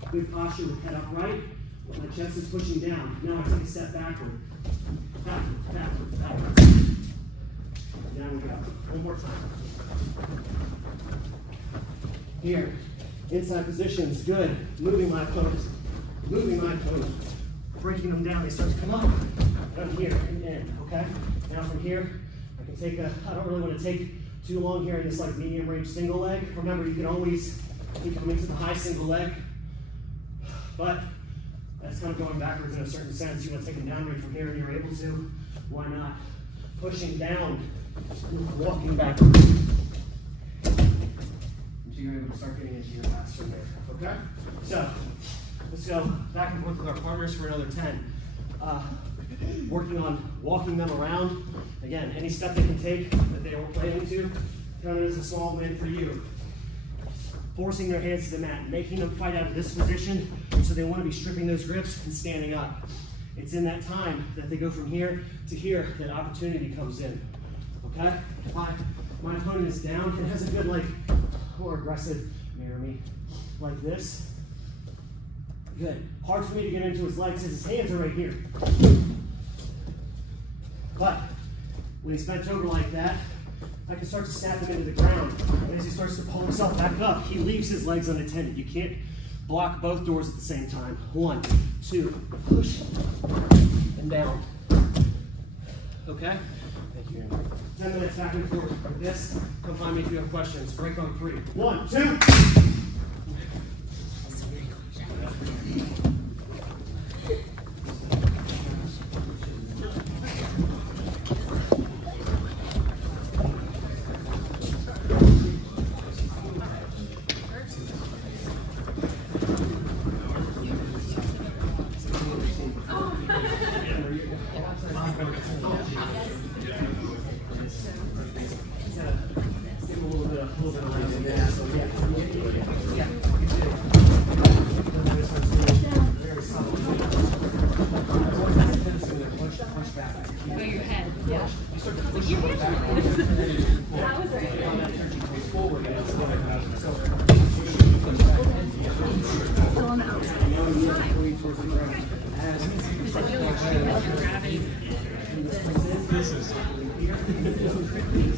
Good posture with head upright. My chest is pushing down. Now I take a step backward. Backward, backward, backward. Down we go. One more time. Here. Inside positions. Good. Moving my opponents. Moving my opponent. Breaking them down. They start to come up. I'm here and in. Okay? Now from here, I can take a, I don't really want to take too long here in this like medium range single leg. Remember, you can always keep coming to the high single leg. But that's kind of going backwards in a certain sense. You want to take them down right from here and you're able to. Why not? Pushing down, walking backwards. Until you're able to start getting into your pass from there. Okay? So, let's go back and forth with our partners for another 10. Working on walking them around. Again, any step they can take that they were planning to, count it as a small win for you. Forcing their hands to the mat, making them fight out of this position, so they want to be stripping those grips and standing up. It's in that time that they go from here to here that opportunity comes in. Okay? If my opponent is down and has a good, like, more aggressive, mirror me, like this. Good. Hard for me to get into his legs because his hands are right here. But when he's bent over like that, I can start to snap him into the ground. And as he starts to pull himself back up, he leaves his legs unattended. You can't block both doors at the same time. 1, 2, push, and down. Okay? Thank you. 10 minutes back and forth with this. Come find me if you have questions. Break on 3. 1, 2.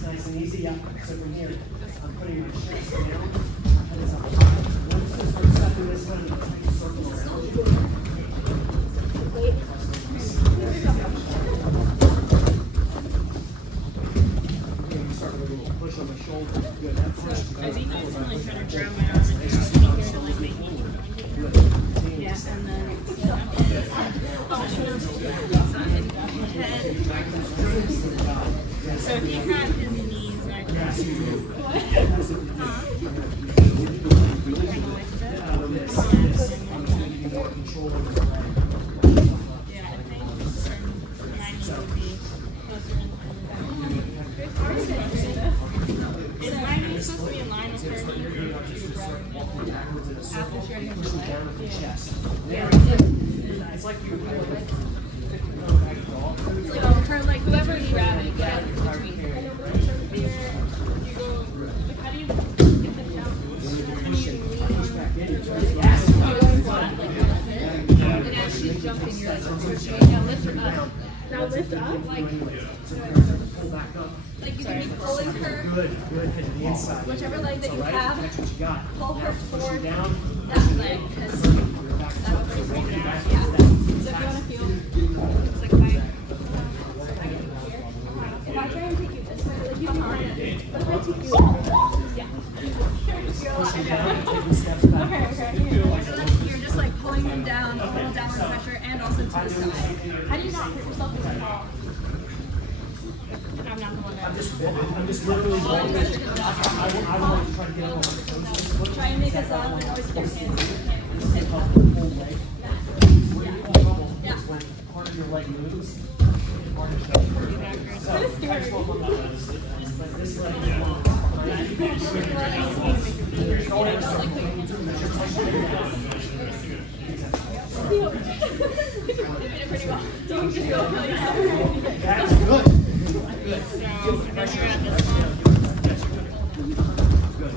Nice and easy. Yeah. So from here, I'm putting my chest down. Head is up high. Once I start stepping this way, take a circle around. You start with a little push on the shoulder. Good. That's it. I think I was really trying to grab my arm and just here to like make me. Yeah, and then so if you have his knees right there. Yeah, I think mine would be closer in Is mine supposed to be in line with her knee after sharing her leg? It's like you her, like, whoever you grab it, get it between. You go, like, how do you get them down? Can you lean on yes. And as she's jumping, you're like, yeah, lift her up. Now lift up, like, pull back up. Like you can be pulling her. Good. Head to the inside. Whichever leg that you have, that's what you got. pull her toward down. That leg. Because that will bring her down. Yeah. So if you want to feel, it's like if I try and take you this way, like you can line it. But if I take you, yeah. Okay. So then you're just like pulling them down, a little downward pressure, and also to the side. How do you not hurt yourself when you fall? I'm not the one that. I'm just literally going to I want to try to get over. Try and make a sound when always your hands. Yeah. When part of your leg moves, part of this leg is long. That's good. Good. So, pressure at this one. Good.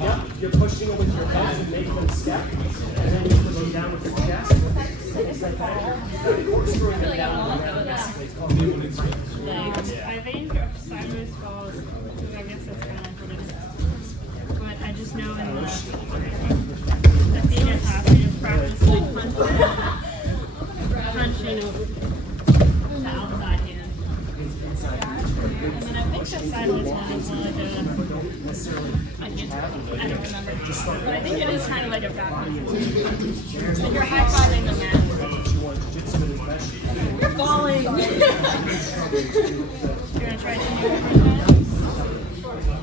Yep, you're pushing them with your hips and making them step, and then you push them down with your chest. Step back. Corkscrewing them down on the ground. It's called moving and breaking. I think sideways falls, I guess that's kind of like what it is. But I just know in the thing that's happening is practice like punching over the outside hand. And then I think the sideways one is more like I don't remember. But I think it is kind of like a backward. So you're high-fiving the mat. You're falling. You're going to try to do it right now?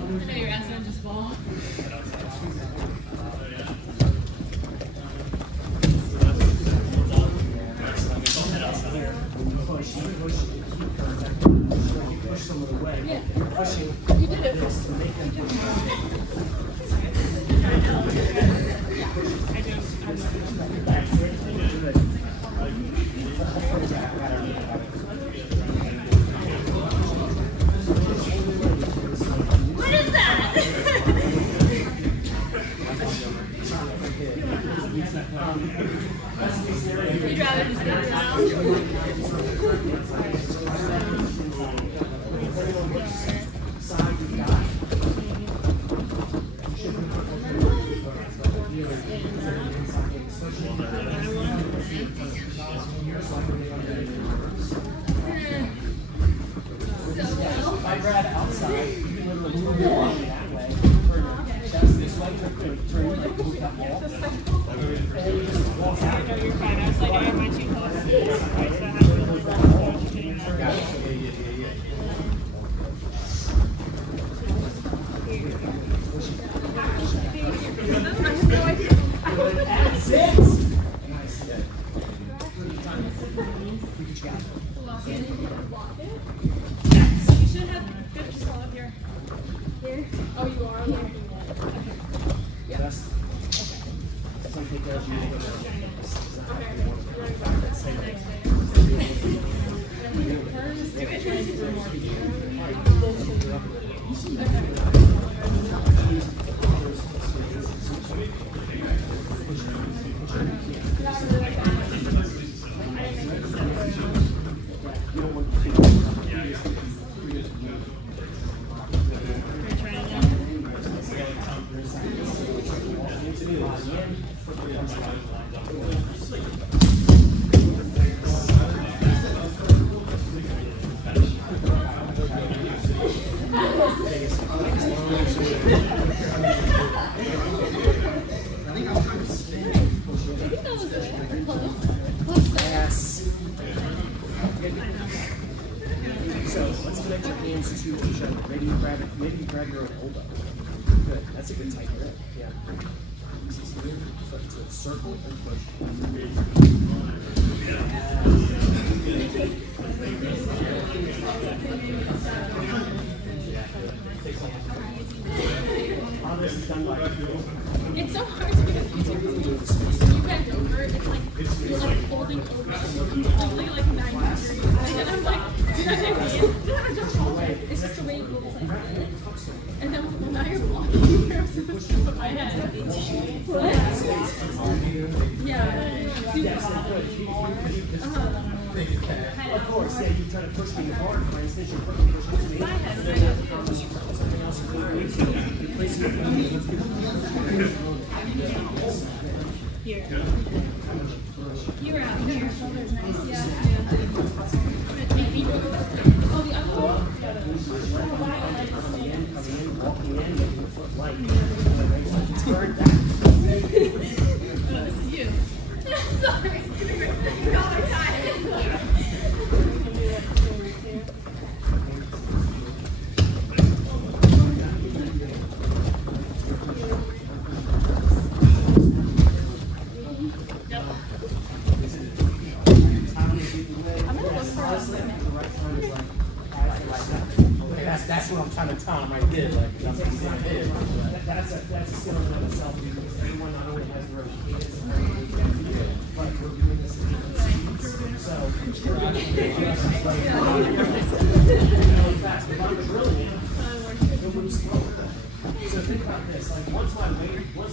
I know your ass won't just fall. Push some of the way. Yeah. You're pushing You did it. this to make them push. That's it. Good. What is that? You'd rather just get around? If I grab outside, you can literally turn your body that way, turn your chest this way, turn like move that wall, and then you just walk out. No, you're fine. I was like, I have my 2 classes. So I have to really what you're doing now. That's it! Nice. You should have good control up here. Here? Oh, you are? Okay. Yes. Some people have used it. So let's connect your hands to each other. Maybe you grab your own elbow. Good. That's a good tight grip. Yeah. So it's a circle and push. How this is done by It's so hard to get a picture when you bend over. It's like you're like folding over, only like 90 degrees. And I'm like, did I do it? It's just the way it looks like. And then now you're blocking. You're supposed to put my head. What? Yeah. Of course, yeah, you try to push me hard, for instance, you're pushing me. Something else is going to place your Here. You were out here. Shoulder's nice. Yeah. Oh, the other one? Coming in, walking in, making the foot light. Turn that. This is you. Sorry. You're all tired. That's what I'm trying to tell him right there. Like, that's what I'm saying. That's a skill in and of itself because everyone not only has their own cadence and their own movement, but we're doing this in different speeds. So, you're actually really fast. If I'm drilling it, think about this. Like once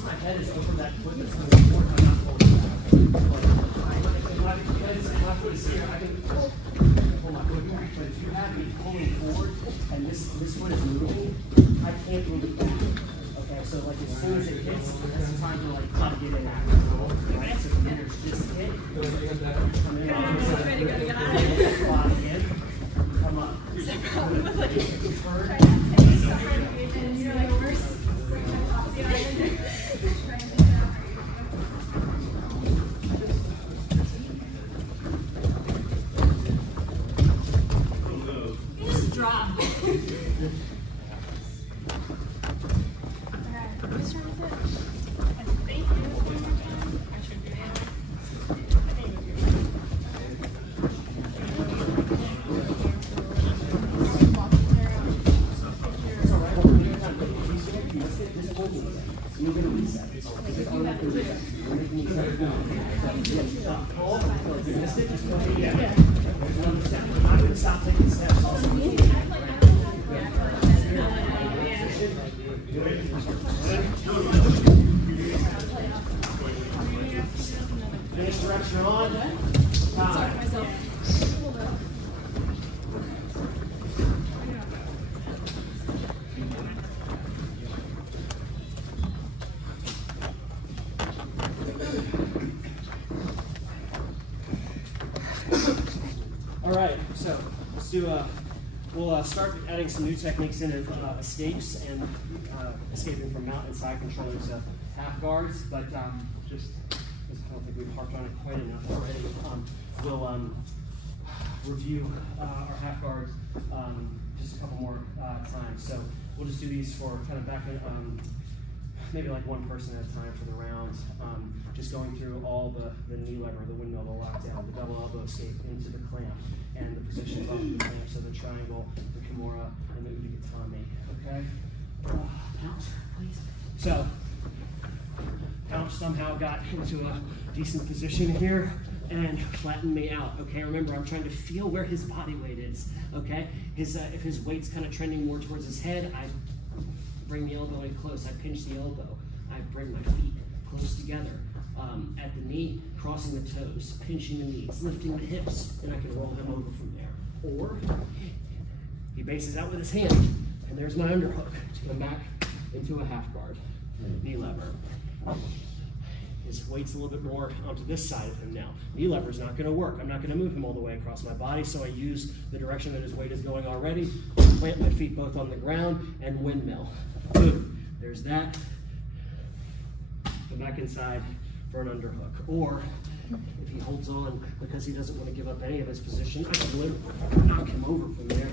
my head is over that foot that's going to support, I'm not pulling back. But if my foot is here, I can pull my foot back. But if you have me pulling forward and this foot is moving, I can't move it back. Okay, so like as soon as it hits, that's the time to like try to get in after. Right? So then there's this hit. Come in. Come up. Just drop. Finish direction on. All right, so let's do we'll start adding some new techniques in of escapes and escaping from mount and side controlling to half guards, but just because I don't think we've harped on it quite enough already, we'll review our half guards just a couple more times. So we'll just do these for kind of back in, maybe like one person at a time for the round. Just going through all the knee lever, the windmill, the lockdown, the double elbow escape into the clamp, and the positions of the clamp, so the triangle, the kimura, and the udigatame. Okay? Pounce, please. So, Pounce somehow got into a decent position here and flattened me out. Okay, remember, I'm trying to feel where his body weight is. Okay? If his weight's kind of trending more towards his head, I bring the elbow in close. I pinch the elbow. I bring my feet close together. At the knee, crossing the toes, pinching the knees, lifting the hips, and I can roll him over from there. Or he bases out with his hand, and there's my underhook to come back into a half guard. Knee lever. His weight's a little bit more onto this side of him now. Knee lever is not going to work. I'm not going to move him all the way across my body, so I use the direction that his weight is going already. Plant my feet both on the ground and windmill. Boom. There's that. Come back inside for an underhook. Or if he holds on because he doesn't want to give up any of his position, I can literally knock him over from there.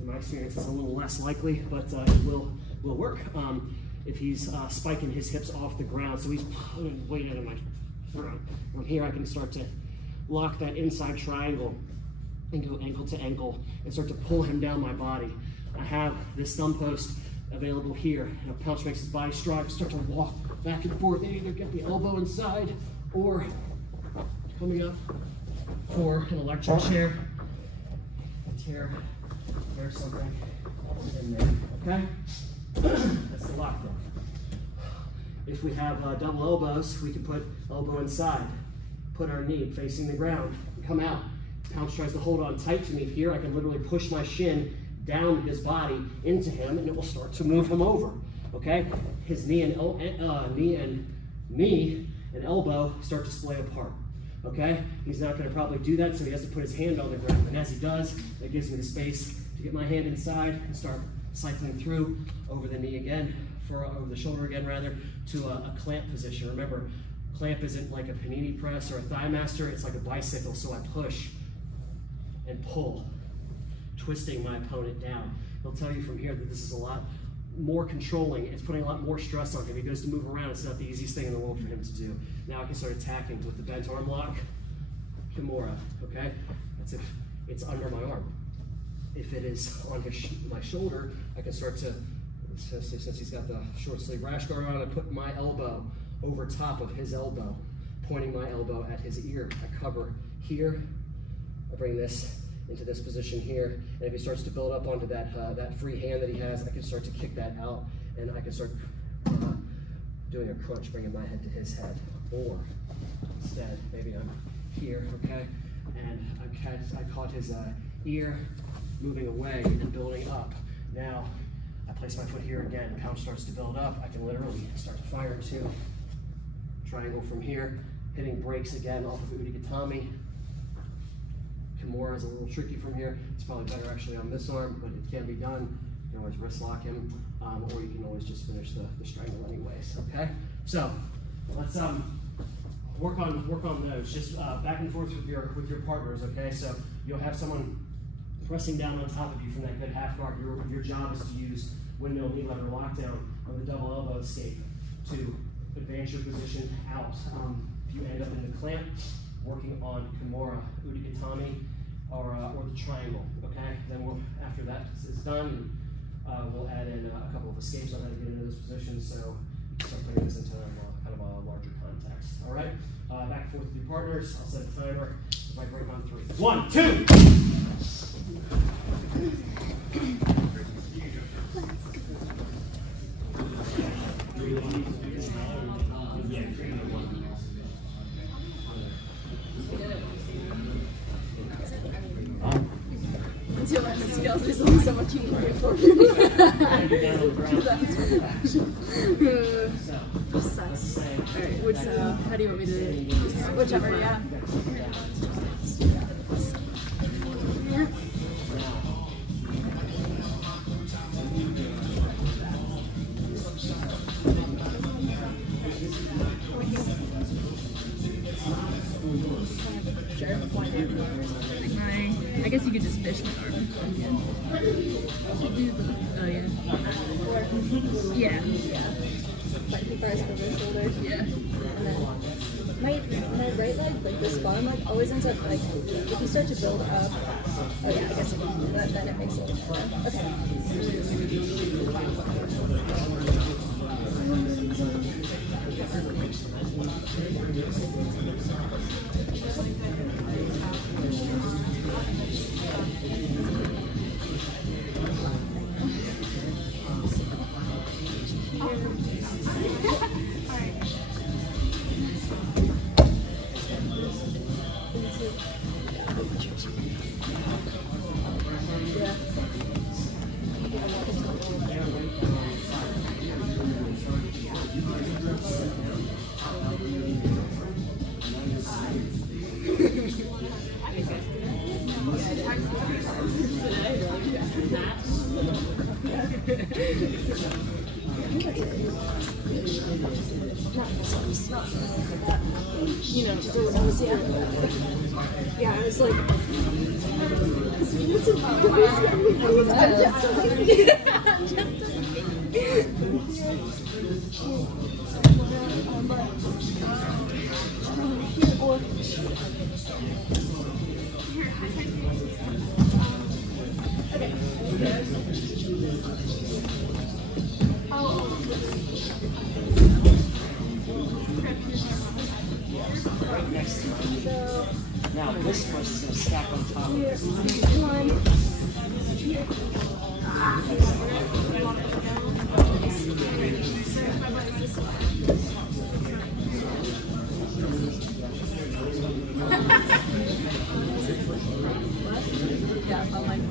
In my experience, it's a little less likely, but it will work. If he's spiking his hips off the ground, so he's putting weight into my throat. From here, I can start to lock that inside triangle and go ankle to ankle and start to pull him down my body. I have this thumb post available here, and a Pounce makes his body strong. Start to walk back and forth and either get the elbow inside or coming up for an electric chair. Tear something in there, okay? That's the lockdown. If we have double elbows, we can put elbow inside, put our knee facing the ground, and come out. Pounce tries to hold on tight to me here. I can literally push my shin down his body into him, and it will start to move him over. Okay, his knee and elbow start to splay apart. Okay, he's not going to probably do that, so he has to put his hand on the ground. And as he does, that gives me the space to get my hand inside and start cycling through over the knee again, over the shoulder again rather, to a clamp position. Remember, clamp isn't like a panini press or a thigh master, it's like a bicycle, so I push and pull, twisting my opponent down. He'll tell you from here that this is a lot more controlling. It's putting a lot more stress on him. He goes to move around. It's not the easiest thing in the world for him to do. Now I can start attacking with the bent arm lock, kimura, okay? That's if it's under my arm. If it is on my shoulder, I can start to, since he's got the short sleeve rash guard on, I put my elbow over top of his elbow, pointing my elbow at his ear. I cover here. I bring this into this position here, and if he starts to build up onto that free hand that he has, I can start to kick that out and I can start doing a crunch, bringing my head to his head. Or instead, maybe I'm here, okay, and I caught his ear, moving away and building up. Now, I place my foot here again, pound starts to build up. I can literally start to fire into triangle from here, hitting breaks again off of Udigatami. Kimura is a little tricky from here. It's probably better actually on this arm, but it can be done. You can always wrist lock him, or you can always just finish the strangle anyways, okay? So, let's work on those, just back and forth with your partners, okay? So, you'll have someone pressing down on top of you from that good half guard. Your job is to use windmill knee lever lockdown on the double elbow escape to advance your position out. If you end up in the clamp, working on Kimura, Udigatami, or the triangle, okay? Then after that is done, we'll add in a couple of escapes on how to get into those positions, so you can start putting this into kind of a larger context, all right? Back and forth with your partners. I'll set a timer. If I break on 3. 1, 2! Until I miss skills, there's only so much you can do for me. Sucks. Alright, which, how do you want me to do this? Whichever, yeah. Sure. I guess you could just fish my arm. Oh yeah. Yeah. Like the first over the shoulder. Yeah. And then my right leg, like the spawn, like always ends up like if you start to build up. Oh yeah, I guess if you do that, then it makes it a little better. You know, yeah, I was like, Right next to you. Now this person's going to stack on top of this. Yeah, I'm like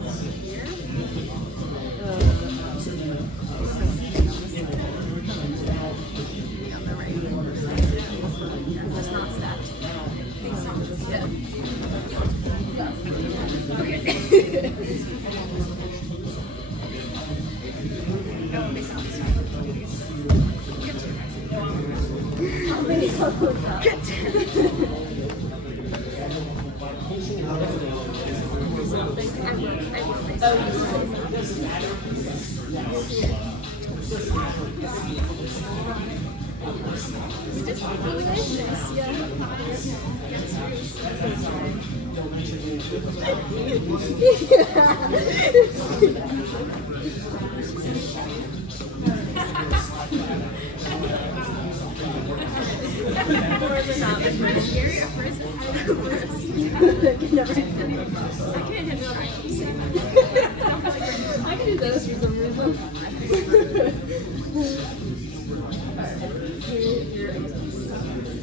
here. On the right. It's not stacked. Yeah. Okay. I can do those for some reason.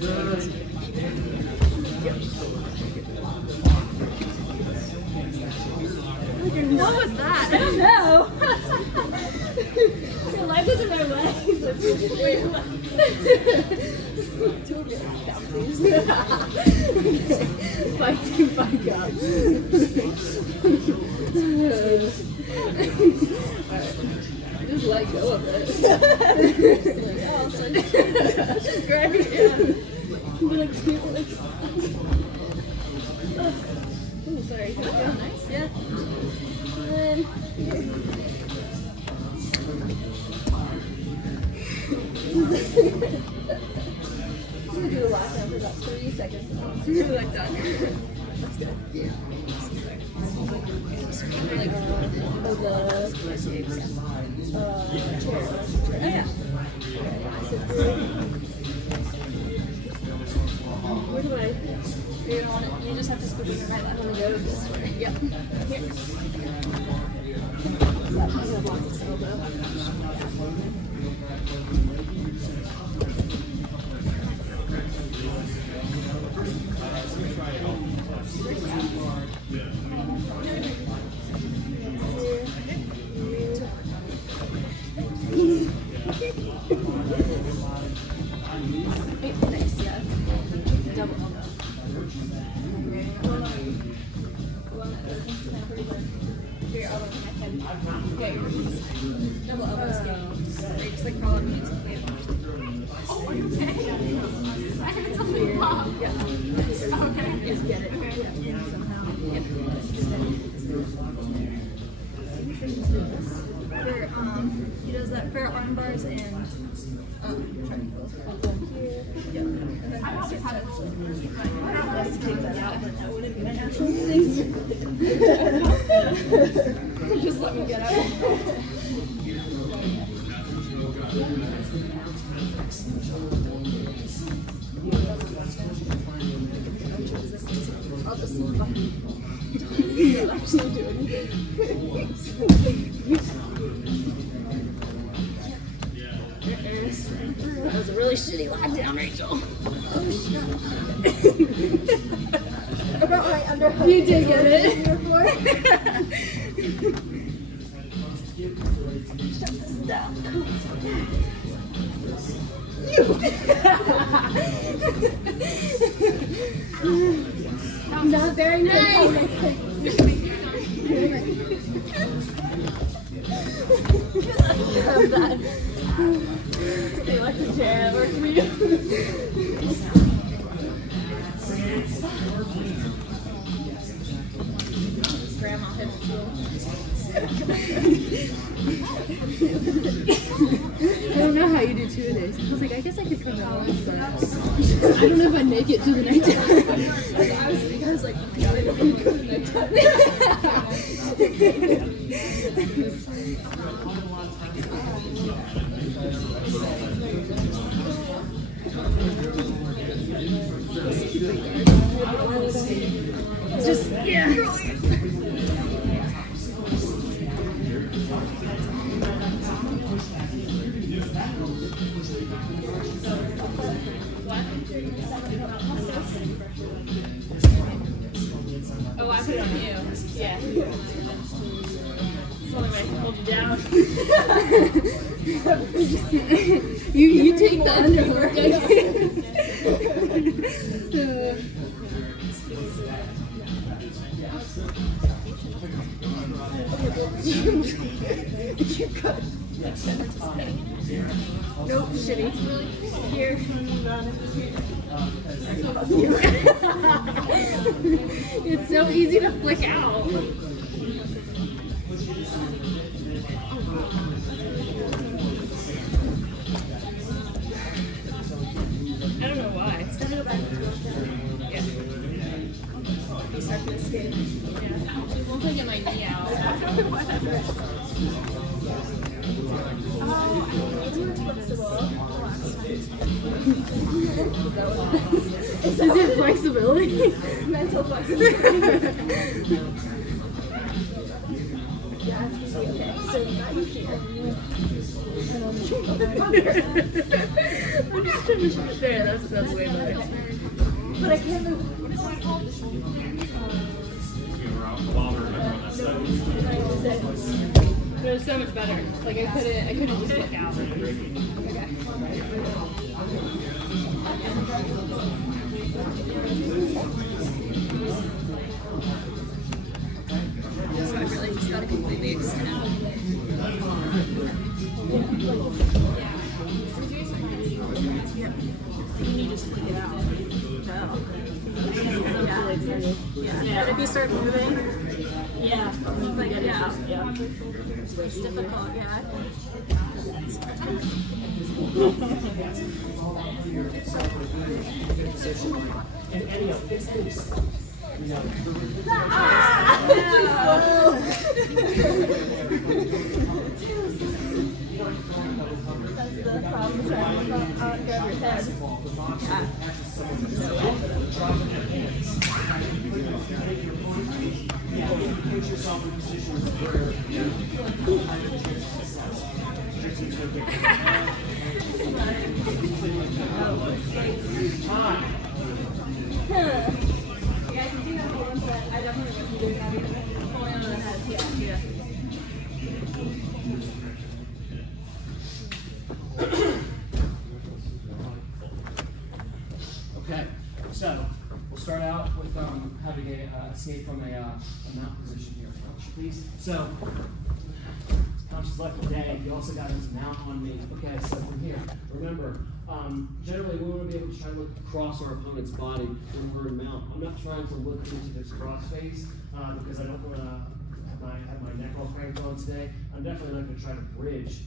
What was that? I don't know. Your life is in my way. Wait, what? Two of your down, please. Fight to fight up. Just let go of it. Just grab your hand. Like, oh, sorry. Oh, nice, yeah. And I'm gonna do the last one for about 30 seconds. You're like done. That's good. Yeah. Like, chair. Oh, yeah. Where do I? You don't want it. You just have to scoop it right left. I'm gonna go this way. Yep. Here. I'm gonna block this elbow. Nice, yeah. Double elbow. Your elbow connected. Okay, double elbow skin. Just like crawl up and Oh, are you okay? I heard something pop. yeah. Okay. Just get it. Okay. Yeah, somehow. Yep. He does that for arm bars and triangles. Here. Yep. And then I always had it. let's take that out, but that wouldn't be my natural instinct. Just let me get out. I'll just actually do anything. That was a really shitty lockdown, Rachel. I got my underhook. You did get it. Shut this down. Not very nice. They like the chair work for you. Grandma hits I don't know how you do 2 days. I was like, I guess I could come out, but I don't know if I'd make it to the nighttime. I was like, oh my god, I don't want to go to the nighttime. Just, yeah. Oh, I put it on you. Yeah. It's the only way I can hold you down. You take the underwork. You cut. Nope, shitty. Here. It's so easy to flick out. I don't know why. It's gonna go back to Yeah. you start to escape. Yeah. Once I get my knee out. Is it flexibility? Mental flexibility. Yeah, it's okay. So now you here. on the shoulder. I'm just trying to show it there. That's way better. But I can't move. What is that called? The shoulder. But it was so much better. Like I couldn't just look out. Okay. So I really just gotta completely extend out. Yeah. You need to stick it out. Yeah. And if you start moving, yeah, like yeah. It's difficult, yeah. And any of these things, you know, That's the problem, trying to grab your head. put yourself in positions where you time. Yeah, I can do that one, but I definitely wasn't doing that either. Pulling on the head, yeah. Okay, so we'll start out with having a escape from a mount position here. Please. So, Pouch is left today. You also got his mount on me. Okay, so from here, remember, generally we want to be able to try to look across our opponent's body when we're in mount. I'm not trying to look into this cross face because I don't want to have my neck all cranked on today. I'm definitely not going to try to bridge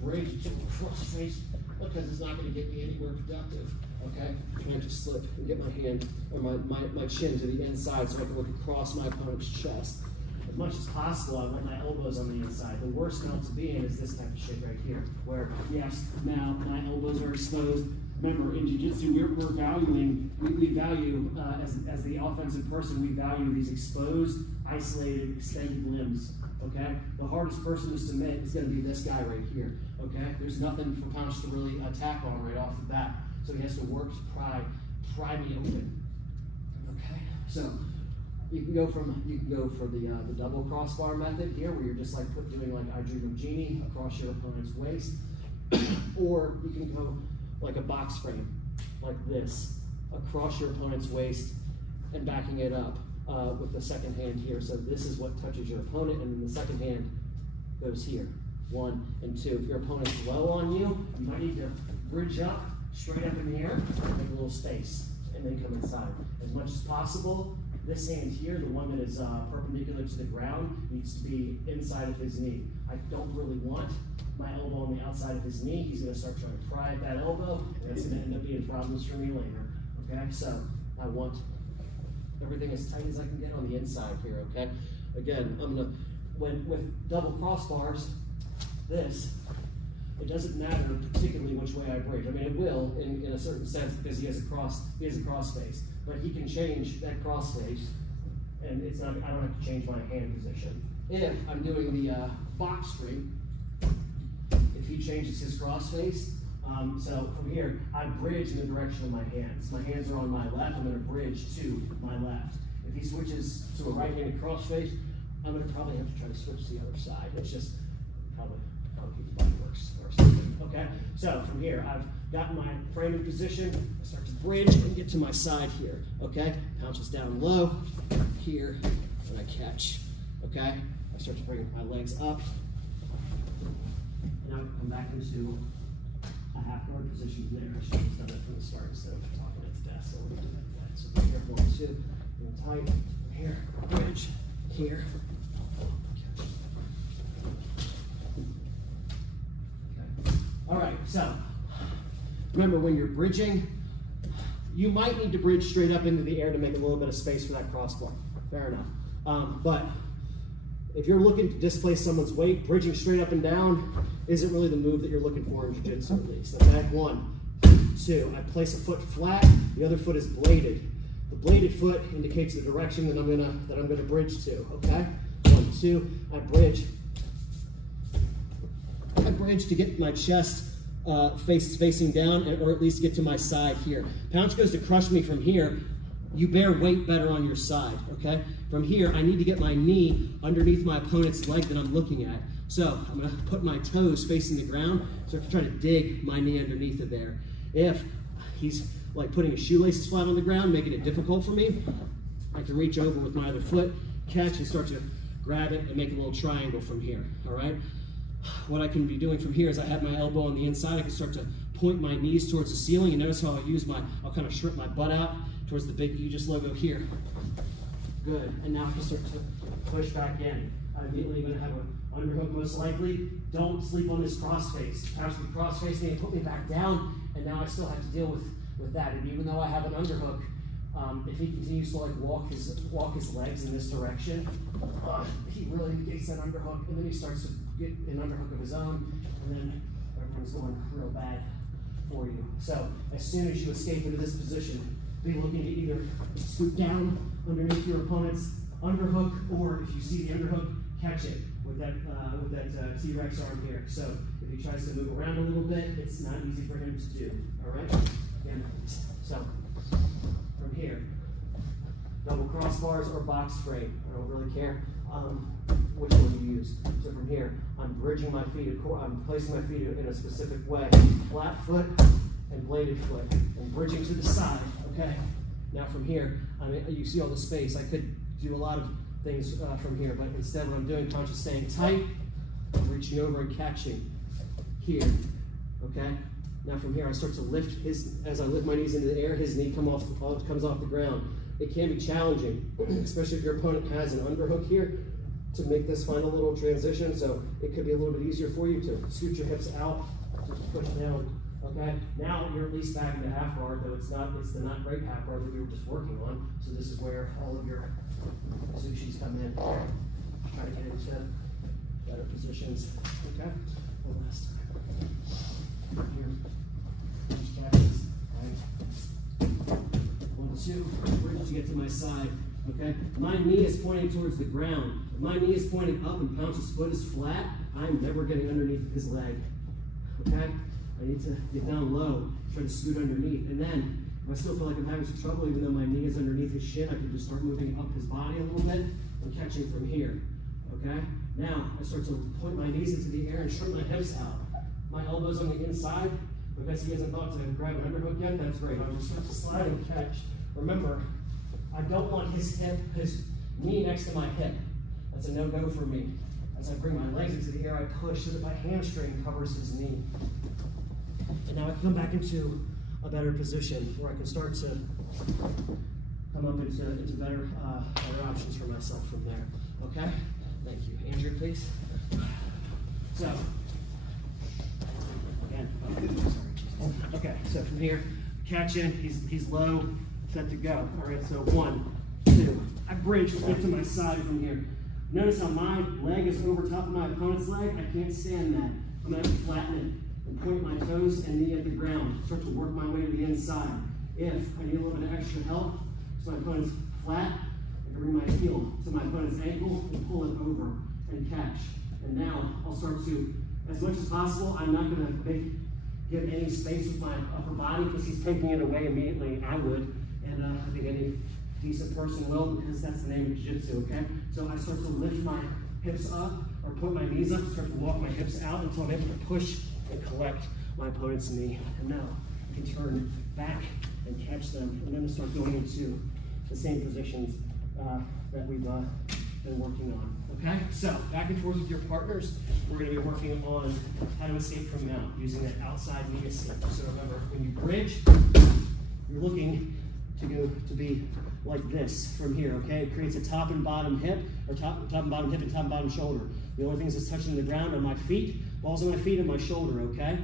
to a cross face because it's not going to get me anywhere productive. Okay, I'm trying to slip and get my hand or my chin to the inside so I can look across my opponent's chest. As much as possible, I want my elbows on the inside. The worst mount to be in is this type of shape right here, where yes, now my elbows are exposed. Remember, in jiu-jitsu, we value as the offensive person, we value these exposed, isolated, extended limbs. Okay, the hardest person to submit is going to be this guy right here. Okay, there's nothing for Pouch to really attack on right off the bat, so he has to work to pry me open. Okay, so. You can go for the double crossbar method here, where you're just like doing like I Dream of Genie across your opponent's waist, or you can go like a box frame, like this, across your opponent's waist and backing it up with the second hand here. So this is what touches your opponent, and then the second hand goes here. 1 and 2. If your opponent's low on you, you might need to bridge up, straight up in the air, make a little space, and then come inside. As much as possible. This hand here, the one that is perpendicular to the ground, needs to be inside of his knee. I don't really want my elbow on the outside of his knee. He's going to start trying to pry at that elbow, and it's going to end up being problems for me later. Okay, so I want everything as tight as I can get on the inside here. Okay, again, I'm going to with double crossbars, it doesn't matter particularly which way I bridge. I mean, it will in a certain sense because he has a cross face. But he can change that cross face, and it's not. I don't have to change my hand position. If I'm doing the box free, if he changes his cross face, so from here I bridge in the direction of my hands. My hands are on my left. I'm going to bridge to my left. If he switches to a right-handed cross face, I'm going to probably have to try to switch to the other side. It's just probably how people's body works. Okay, so from here, I've got my framing position. I start to bridge and get to my side here. Okay, pounces down low here, and I catch. Okay, I start to bring my legs up, and I come back into a half guard position there. I should have done that from the start instead of talking at the desk. So we're going to do that. So from here, 1, 2, and tight. From here, bridge here. All right, so remember when you're bridging, you might need to bridge straight up into the air to make a little bit of space for that crossbar. Fair enough. But if you're looking to displace someone's weight, bridging straight up and down isn't really the move that you're looking for in jiu-jitsu at least. Okay, 1, 2. I place a foot flat. The other foot is bladed. The bladed foot indicates the direction that I'm gonna bridge to. Okay, 1, 2. I bridge inch to get my chest facing down, or at least get to my side here. Pounce goes to crush me from here. You bear weight better on your side, okay? From here, I need to get my knee underneath my opponent's leg that I'm looking at. So I'm gonna put my toes facing the ground, so I can try to dig my knee underneath of there. If he's like putting his shoelaces flat on the ground, making it difficult for me, I can reach over with my other foot, catch, and start to grab it and make a little triangle from here, all right? What I can be doing from here is I have my elbow on the inside. I can start to point my knees towards the ceiling, and notice how I'll kind of shrink my butt out towards the big Aegis logo here. Good, and now I can start to push back in. I'm immediately gonna have an underhook most likely. Don't sleep on this crossface. Pounce me crossface me and put me back down, and now I still have to deal with that. And even though I have an underhook, if he continues to like walk his legs in this direction, he really gets that underhook, and then he starts to get an underhook of his own, and then everyone's going real bad for you. So as soon as you escape into this position, be looking to either scoot down underneath your opponent's underhook, or if you see the underhook, catch it with that T-Rex arm here. So if he tries to move around a little bit, it's not easy for him to do. All right. Again, so from here, double crossbars or box frame. I don't really care which one you use. So from here, I'm bridging my feet. I'm placing my feet in a specific way. Flat foot and bladed foot, and bridging to the side. Okay. Now from here, you see all the space. I could do a lot of things from here, but instead what I'm doing, Punch is staying tight, reaching over and catching here. Okay. Now from here, I start to lift as I lift my knees into the air, his knee comes off the ground. It can be challenging, especially if your opponent has an underhook here, to make this final little transition. So it could be a little bit easier for you to scoot your hips out, just push down. Okay, now you're at least back into half guard, though it's the not great half guard that we were just working on. So this is where all of your sushis come in. Try to get into better positions. Okay, one last time. Here, push catches. Right. 1, 2, bridge to get to my side. Okay, my knee is pointing towards the ground. If my knee is pointing up and Pounce's foot is flat, I'm never getting underneath his leg. Okay. I need to get down low, try to scoot underneath, and then if I still feel like I'm having some trouble, even though my knee is underneath his shin, I can just start moving up his body a little bit and catching from here, okay? Now, I start to point my knees into the air and shrink my hips out. My elbows on the inside, because he hasn't thought to grab an underhook yet, that's great. I'm just going to slide and catch. Remember, I don't want his knee next to my hip. That's a no-go for me. As I bring my legs into the air, I push so that my hamstring covers his knee. And now I can come back into a better position where I can start to come up into better options for myself from there. Okay? Thank you. Andrew, please. So, again, okay, so from here, catch in, he's low, set to go. All right, so 1, 2. I bridge to get to my side from here. Notice how my leg is over top of my opponent's leg. I can't stand that. I'm going to flatten it and point my toes and knee at the ground. Start to work my way to the inside. If I need a little bit of extra help, so my opponent's flat, I can bring my heel to my opponent's ankle and pull it over and catch. And now I'll start to, as much as possible, I'm not going to give any space with my upper body because he's taking it away immediately. I would, and I think any decent person will, because that's the name of jiu-jitsu, okay? So I start to lift my hips up or put my knees up, start to walk my hips out until I'm able to push and collect my opponent's knee. And now I can turn back and catch them. I'm going to start going into the same positions that we've been working on. Okay? So back and forth with your partners, we're going to be working on how to escape from mount using that outside knee escape. So remember, when you bridge, you're looking to be like this from here, okay? It creates a top and bottom hip, or top and bottom hip and top and bottom shoulder. The only things that's touching the ground are my feet, balls on my feet and my shoulder, okay?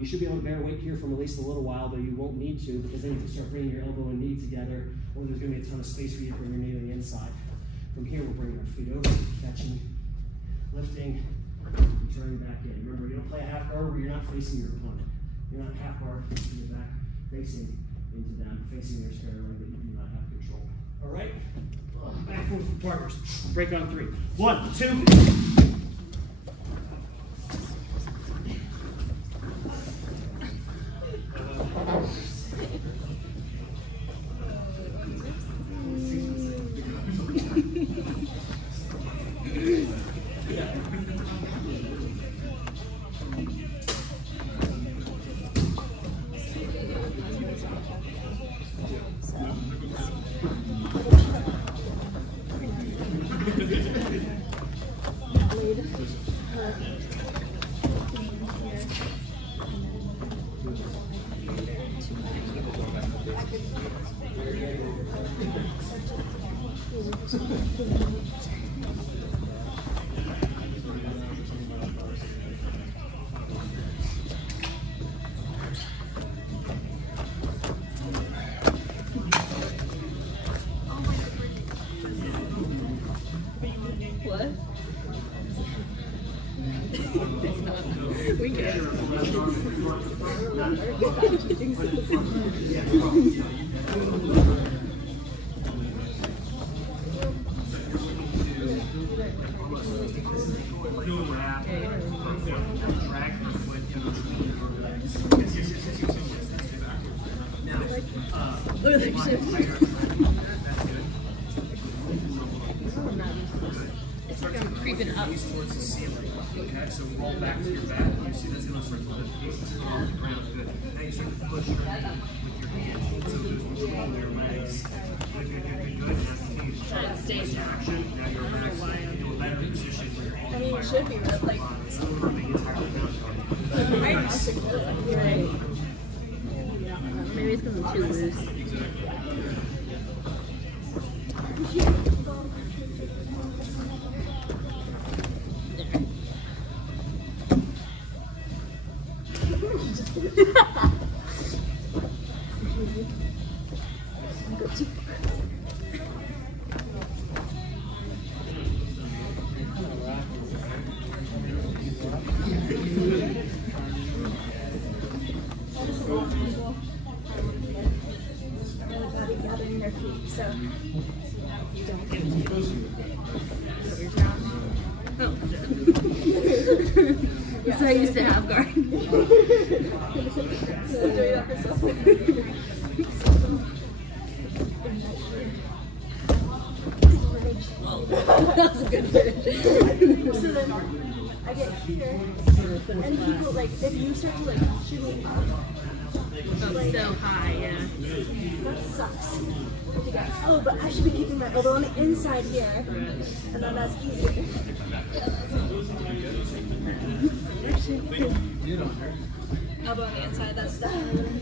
You should be able to bear weight here from at least a little while, though you won't need to, because then you can start bringing your elbow and knee together, or there's going to be a ton of space for you to bring your knee to the inside. From here, we're bringing our feet over, catching, lifting, and turning back in. Remember, you don't play a half guard where you're not facing your opponent. You're not half guard, you're back facing into them, facing their spare leg that you do not have control. All right? Back and forth with partners. Break on 3. 1, 2. What? It's not. We can't. Look at that shit. It's like I'm creeping up. Towards the ceiling. Okay, so roll back to your back. You see that's going to start to lift the off the ground. Good. Now you start to push your knee with your hand. So there's room on your legs. Good. Try and stay Action. Now you're back into a better position where you're I mean, it should be, but like, right. Maybe it's because I'm too loose. So you don't get oh. So I used to have guard. That's a good bridge. So then I get here, and people like, if you start to like shoot me up, Like, so high, yeah. that sucks. You guys, oh, but I should be keeping my elbow on the inside here, and then that's easier. Elbow on the inside, that's done.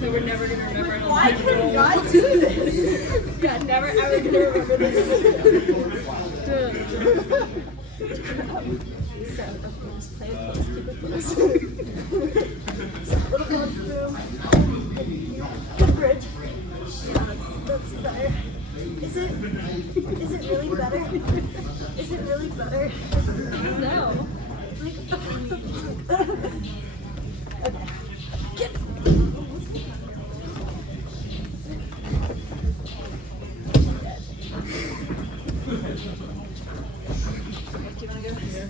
So we're never gonna remember. Why can God do this? God, never ever gonna remember this. So, just play it close, keep it close. So, little blood through. Good bridge. Yeah, that's better. Is it really better? Is it really better? No. Like, okay. Get. Do you want to go here?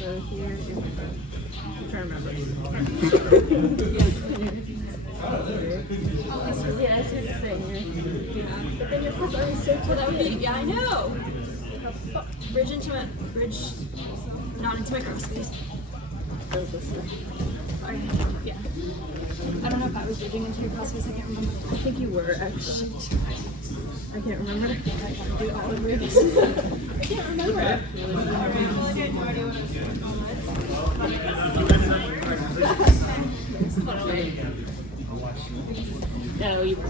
So here, I'm trying to remember. Yeah, it's just a thing. But then your foot's already so tight. That would be, yeah, I know. Bridge into it. Bridge, not into my cross squeeze. Sorry. Yeah. I don't know if I was bridging into your cross squeeze. I can't remember. I think you were actually. I can't remember. I do all of this. I can't remember. I have no idea what I was doing. No, you. I'm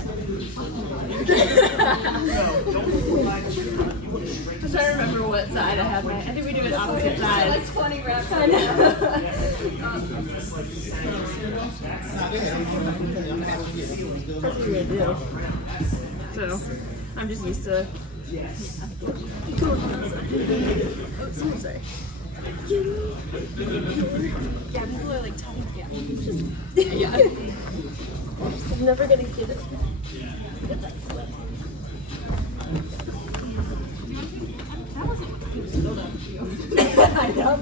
trying to remember what side I have. I think we do it opposite sides. Like 20 reps. I know. That's what we do. So, I'm just used to. Oh, sorry. Yeah, people are like telling me. Yeah. I'm never gonna get it. Get that flip. That wasn't what he was still done for you. I know.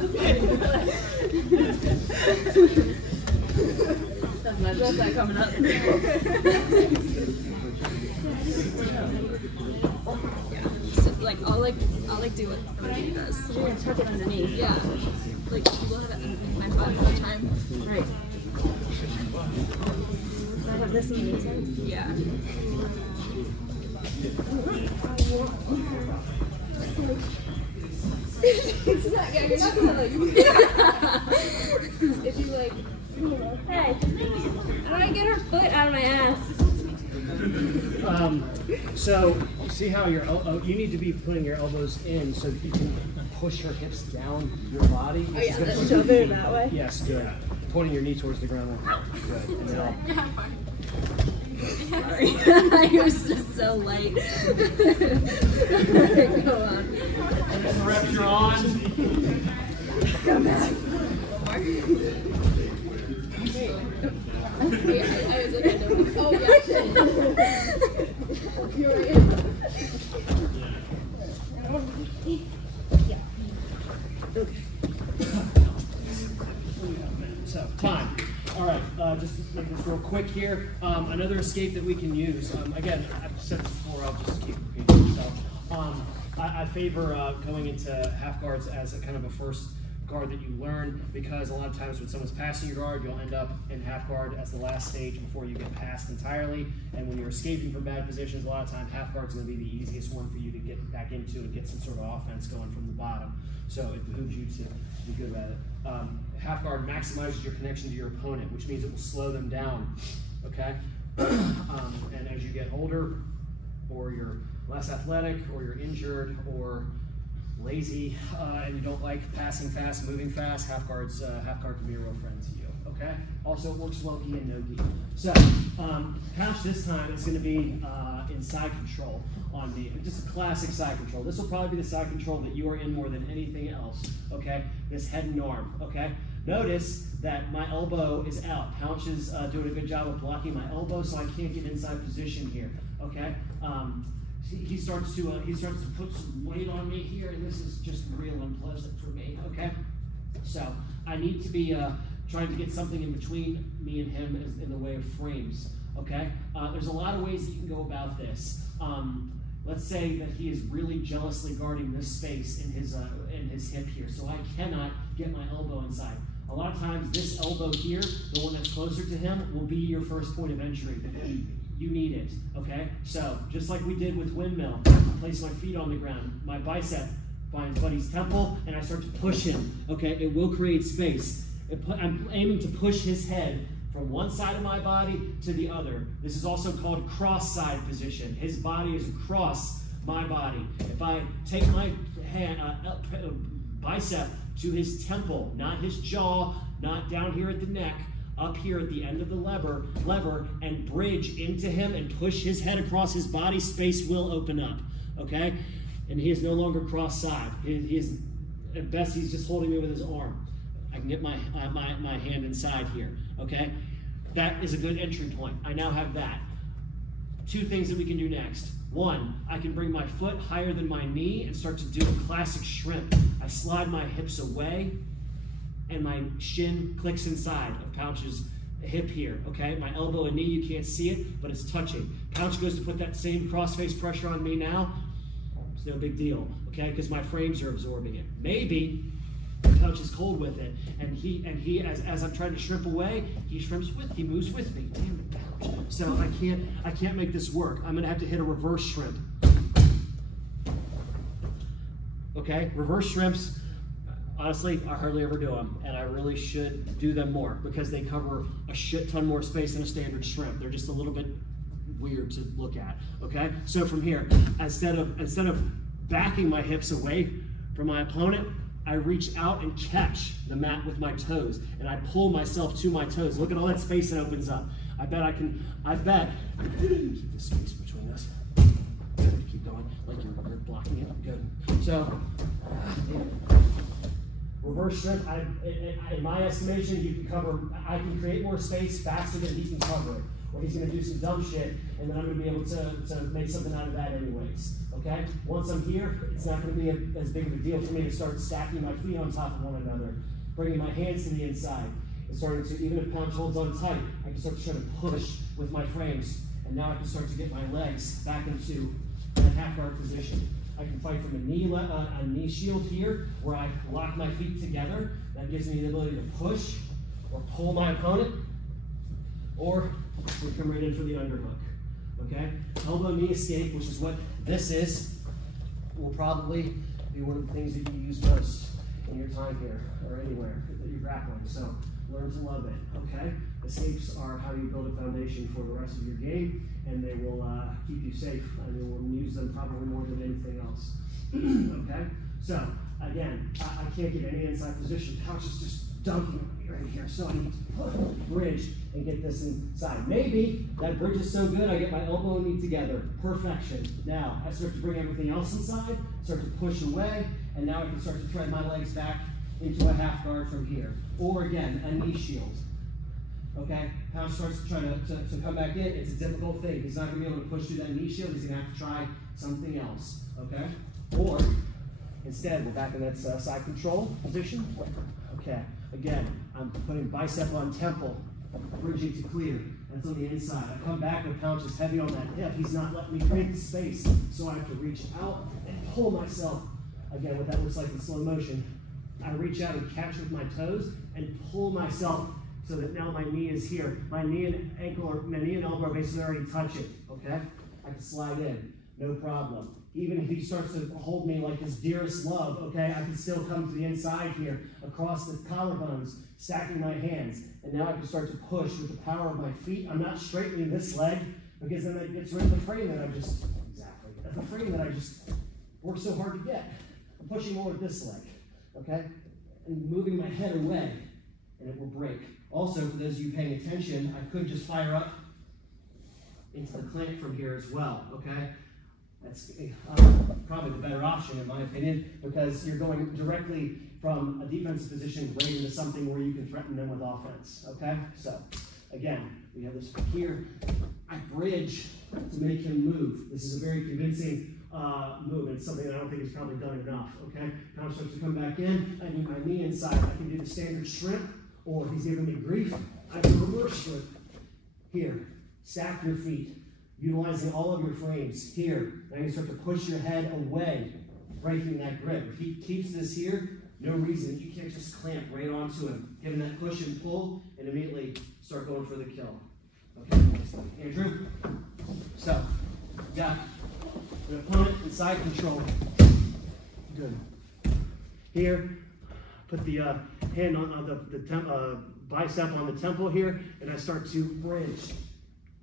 That's my dress that coming up. Yeah. So, like I'll do it when he does. You're gonna tuck it underneath. Yeah. Like people have it underneath my butt all the time. Right. So I have this on the inside? Yeah. It's not, yeah, you're not gonna like. If you like, hey, how do I get her foot out of my ass? So see how your you need to be putting your elbows in so that you can push her hips down your body. Oh yeah, let's shove it that way. Yes, good. Pointing your knee towards the ground will help. Good. And then Sorry, I was just so light. Go on. the reps you're on. Come back. Wait, I was like, I don't. Oh yeah. You're right. So, time. All right, just make this real quick here. Another escape that we can use. Again, I've said this before, I'll just keep repeating myself. I favor going into half guards as a kind of a first guard that you learn, because a lot of times when someone's passing your guard, you'll end up in half guard as the last stage before you get passed entirely. And when you're escaping from bad positions, a lot of times half guard's going to be the easiest one for you to get back into and get some sort of offense going from the bottom. So it behooves you to be good at it. Half guard maximizes your connection to your opponent, which means it will slow them down. Okay, and as you get older, or you're less athletic, or you're injured, or lazy, and you don't like passing fast, moving fast, half guard can be a real friend to you. Okay. Also, it works Nogi and Nogi. So, pouch this time is going to be in side control on me, just a classic side control. This will probably be the side control that you are in more than anything else. Okay. This head and arm. Okay. Notice that my elbow is out. Pouch is doing a good job of blocking my elbow, so I can't get inside position here. Okay. He starts to put some weight on me here, and this is just real unpleasant for me. Okay, so I need to be trying to get something in between me and him in the way of frames. Okay, there's a lot of ways that you can go about this. Let's say that he is really jealously guarding this space in his hip here, so I cannot get my elbow inside. A lot of times, this elbow here, the one that's closer to him, will be your first point of entry. You need it, okay? So, just like we did with windmill, I place my feet on the ground, my bicep finds Buddy's temple, and I start to push him, okay? It will create space. I'm aiming to push his head from one side of my body to the other. This is also called cross-side position. His body is across my body. If I take my hand, bicep to his temple, not his jaw, not down here at the neck, up here at the end of the lever, and bridge into him and push his head across his body, space will open up, okay? And he is no longer cross-side. He is, at best, he's just holding me with his arm. I can get my hand inside here, okay? That is a good entry point. I now have that. Two things that we can do next. One, I can bring my foot higher than my knee and start to do a classic shrimp. I slide my hips away, and my shin clicks inside of Pouch's hip here, okay? My elbow and knee, you can't see it, but it's touching. Pouch goes to put that same cross-face pressure on me now. It's no big deal, okay? Because my frames are absorbing it. Maybe Pouch is cold with it, and he as I'm trying to shrimp away, he moves with me. Damn it, Pouch. So I can't make this work. I'm gonna have to hit a reverse shrimp. Okay, reverse shrimps. Honestly, I hardly ever do them, and I really should do them more because they cover a shit ton more space than a standard shrimp. They're just a little bit weird to look at, okay? So from here, instead of backing my hips away from my opponent, I reach out and catch the mat with my toes, and I pull myself to my toes. Look at all that space that opens up. I bet keep the space between us. Keep going, like you're blocking it, good. So, reverse shrimp, in my estimation, I can create more space faster than he can cover it. Or he's going to do some dumb shit, and then I'm going to be able to make something out of that anyways. Okay? Once I'm here, it's not going to be as big of a deal for me to start stacking my feet on top of one another, bringing my hands to the inside, and starting to, even if Pouch holds on tight, I can start to try to push with my frames, and now I can start to get my legs back into a half guard position. I can fight from a knee shield here, where I lock my feet together. That gives me the ability to push or pull my opponent, or we come right in for the underhook. okay? Elbow knee escape, which is what this is, will probably be one of the things that you use most in your time here or anywhere that you're grappling. So learn to love it, okay? Escapes are how you build a foundation for the rest of your game, and they will keep you safe, and you will use them probably more than anything else. Okay? So, again, I can't get any inside position. Couch is just dunking on me right here, so I need to bridge and get this inside. Maybe that bridge is so good, I get my elbow and knee together. Perfection. Now, I start to bring everything else inside, start to push away, and now I can start to thread my legs back into a half guard from here. Or again, a knee shield. Okay? Pound starts to try to come back in. It's a difficult thing. He's not going to be able to push through that knee shield. He's going to have to try something else. Okay? Or instead, we're back in that side control position. Okay. Again, I'm putting bicep on temple, bridging to clear. That's on the inside. I come back with Pound is heavy on that hip. He's not letting me create the space, so I have to reach out and pull myself. Again, what that looks like in slow motion. I reach out and catch with my toes and pull myself so that now my knee is here. My knee and ankle, or my knee and elbow are basically already touching, okay? I can slide in, no problem. Even if he starts to hold me like his dearest love, okay, I can still come to the inside here, across the collarbones, stacking my hands. And now I can start to push with the power of my feet. I'm not straightening this leg, because then it gets rid of the frame that I just, the frame that I just worked so hard to get. I'm pushing more with this leg, okay? And moving my head away, and it will break. Also, for those of you paying attention, I could just fire up into the clamp from here as well, okay? That's probably the better option, in my opinion, because you're going directly from a defensive position right into something where you can threaten them with offense, okay? So, again, we have this here. I bridge to make him move. This is a very convincing move. It's something that I don't think he's probably done enough, okay? Now starts to come back in. I need my knee inside. I can do the standard shrimp, or if he's giving me grief, I can reverse shrimp. Here, stack your feet, utilizing all of your frames. Here, now you start to push your head away, breaking that grip. If he keeps this here, no reason. You can't just clamp right onto him. Give him that push and pull, and immediately start going for the kill. Okay, Andrew? So, got an opponent in side control. Good. Here, put the hand on the bicep on the temple here, and I start to bridge.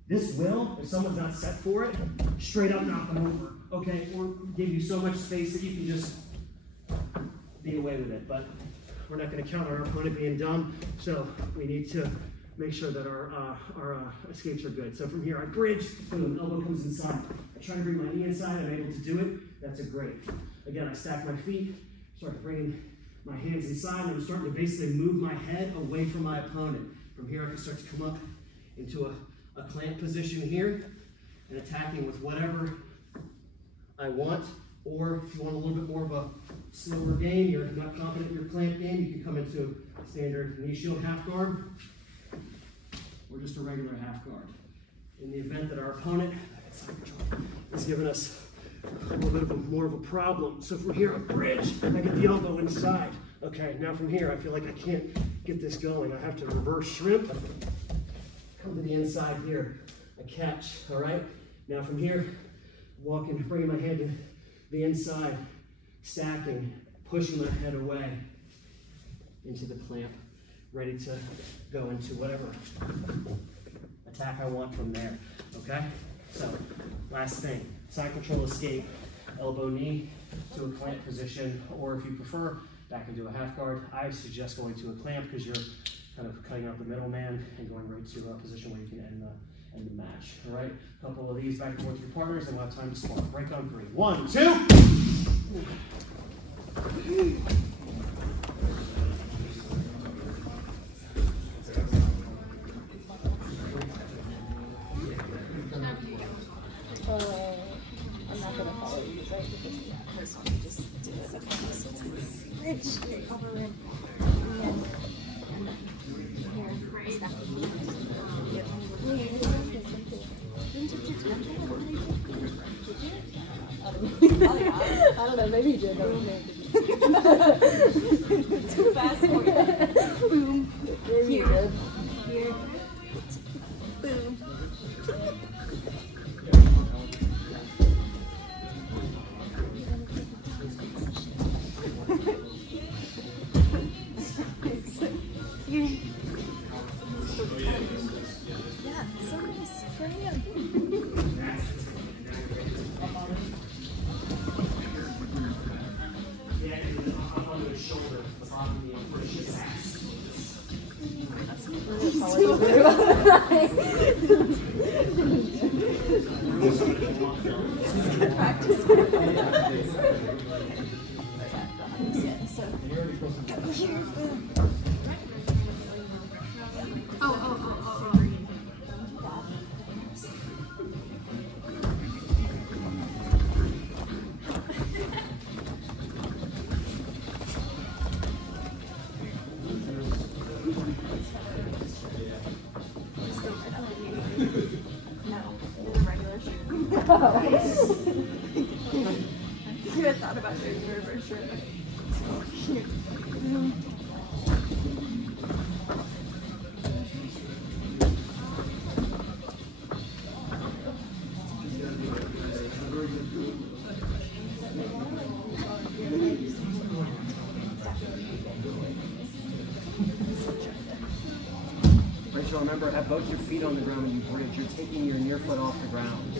This will, if someone's not set for it, straight up knock them over, okay? Or give you so much space that you can just be away with it. But we're not going to count on our opponent being dumb, so we need to make sure that our escapes are good. So from here, I bridge, boom, elbow comes inside. I try to bring my knee inside, I'm able to do it. That's a great. Again, I stack my feet, start bringing my hands inside, and I'm starting to basically move my head away from my opponent. From here, I can start to come up into a clamp position here and attacking with whatever I want. Or if you want a little bit more of a slower game, you're not confident in your clamp game, you can come into standard knee shield half guard or just a regular half guard. In the event that our opponent is giving us a little bit more of a problem. So from here, I bridge, I get the elbow inside. Okay, now from here, I feel like I can't get this going. I have to reverse shrimp, come to the inside here, I catch, all right? Now from here, walking, bringing my hand to the inside, stacking, pushing my head away into the clamp, ready to go into whatever attack I want from there, okay? So, last thing, side control escape, elbow knee to a clamp position, or if you prefer, back into a half guard. I suggest going to a clamp because you're kind of cutting out the middleman and going right to a position where you can end the match, all right? A couple of these back and forth with your partners, and we'll have time to spar. Break on 3. 1, 2. I'm not going to follow you, right? Because this one, you just do it. Rich, they cover it. And then, here, stack the feet. I don't know, maybe he did. Too fast for you. Boom. Here. Here. Boom. Yeah, so nice. For him. Yeah, and I'm on his shoulder, the bottom of the push his ass. You had thought about doing your reverse shirt. Rachel, remember, have both your feet on the ground when you bridge. You're taking your near foot off the ground.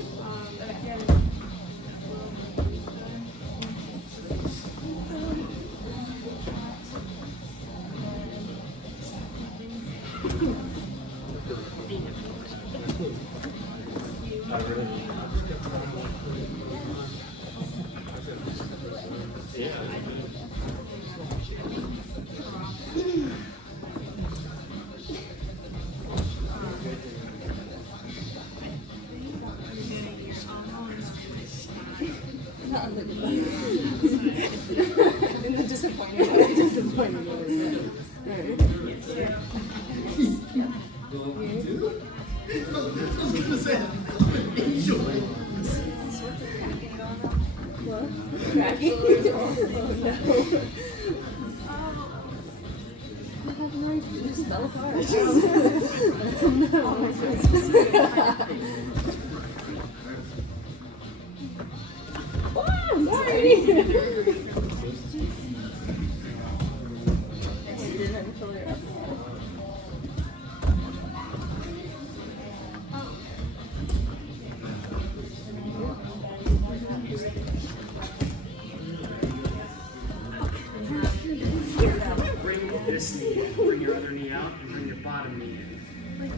This knee, bring your other knee out, and bring your bottom knee in.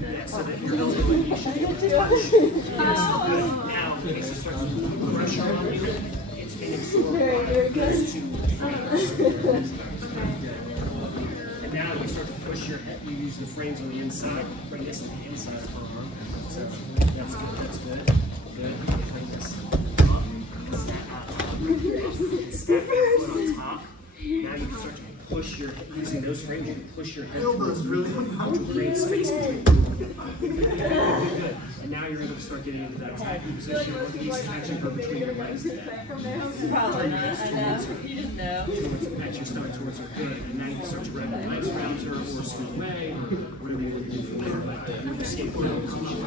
Yeah, so that your elbow and knee should be able to touch. Yes, good. Now, in case it starts to put pressure on you, it's in its and now you start to push your head, you use the frames on the inside, bring this to the inside of her arm. So that's good, that's good. Good. Bring this up, snap out top. Snap your foot on top. Now you can start to push your head, using those frames, you can push your head towards me, which will create space between you. Good. And now you're able to start getting into that attacking position. Look at these actually go between your legs. Probably not, I know. You didn't know. At your stomach towards her. Good. And now you can start to wrap your legs around her or scoot away or whatever you want to do from there. But you're escape position.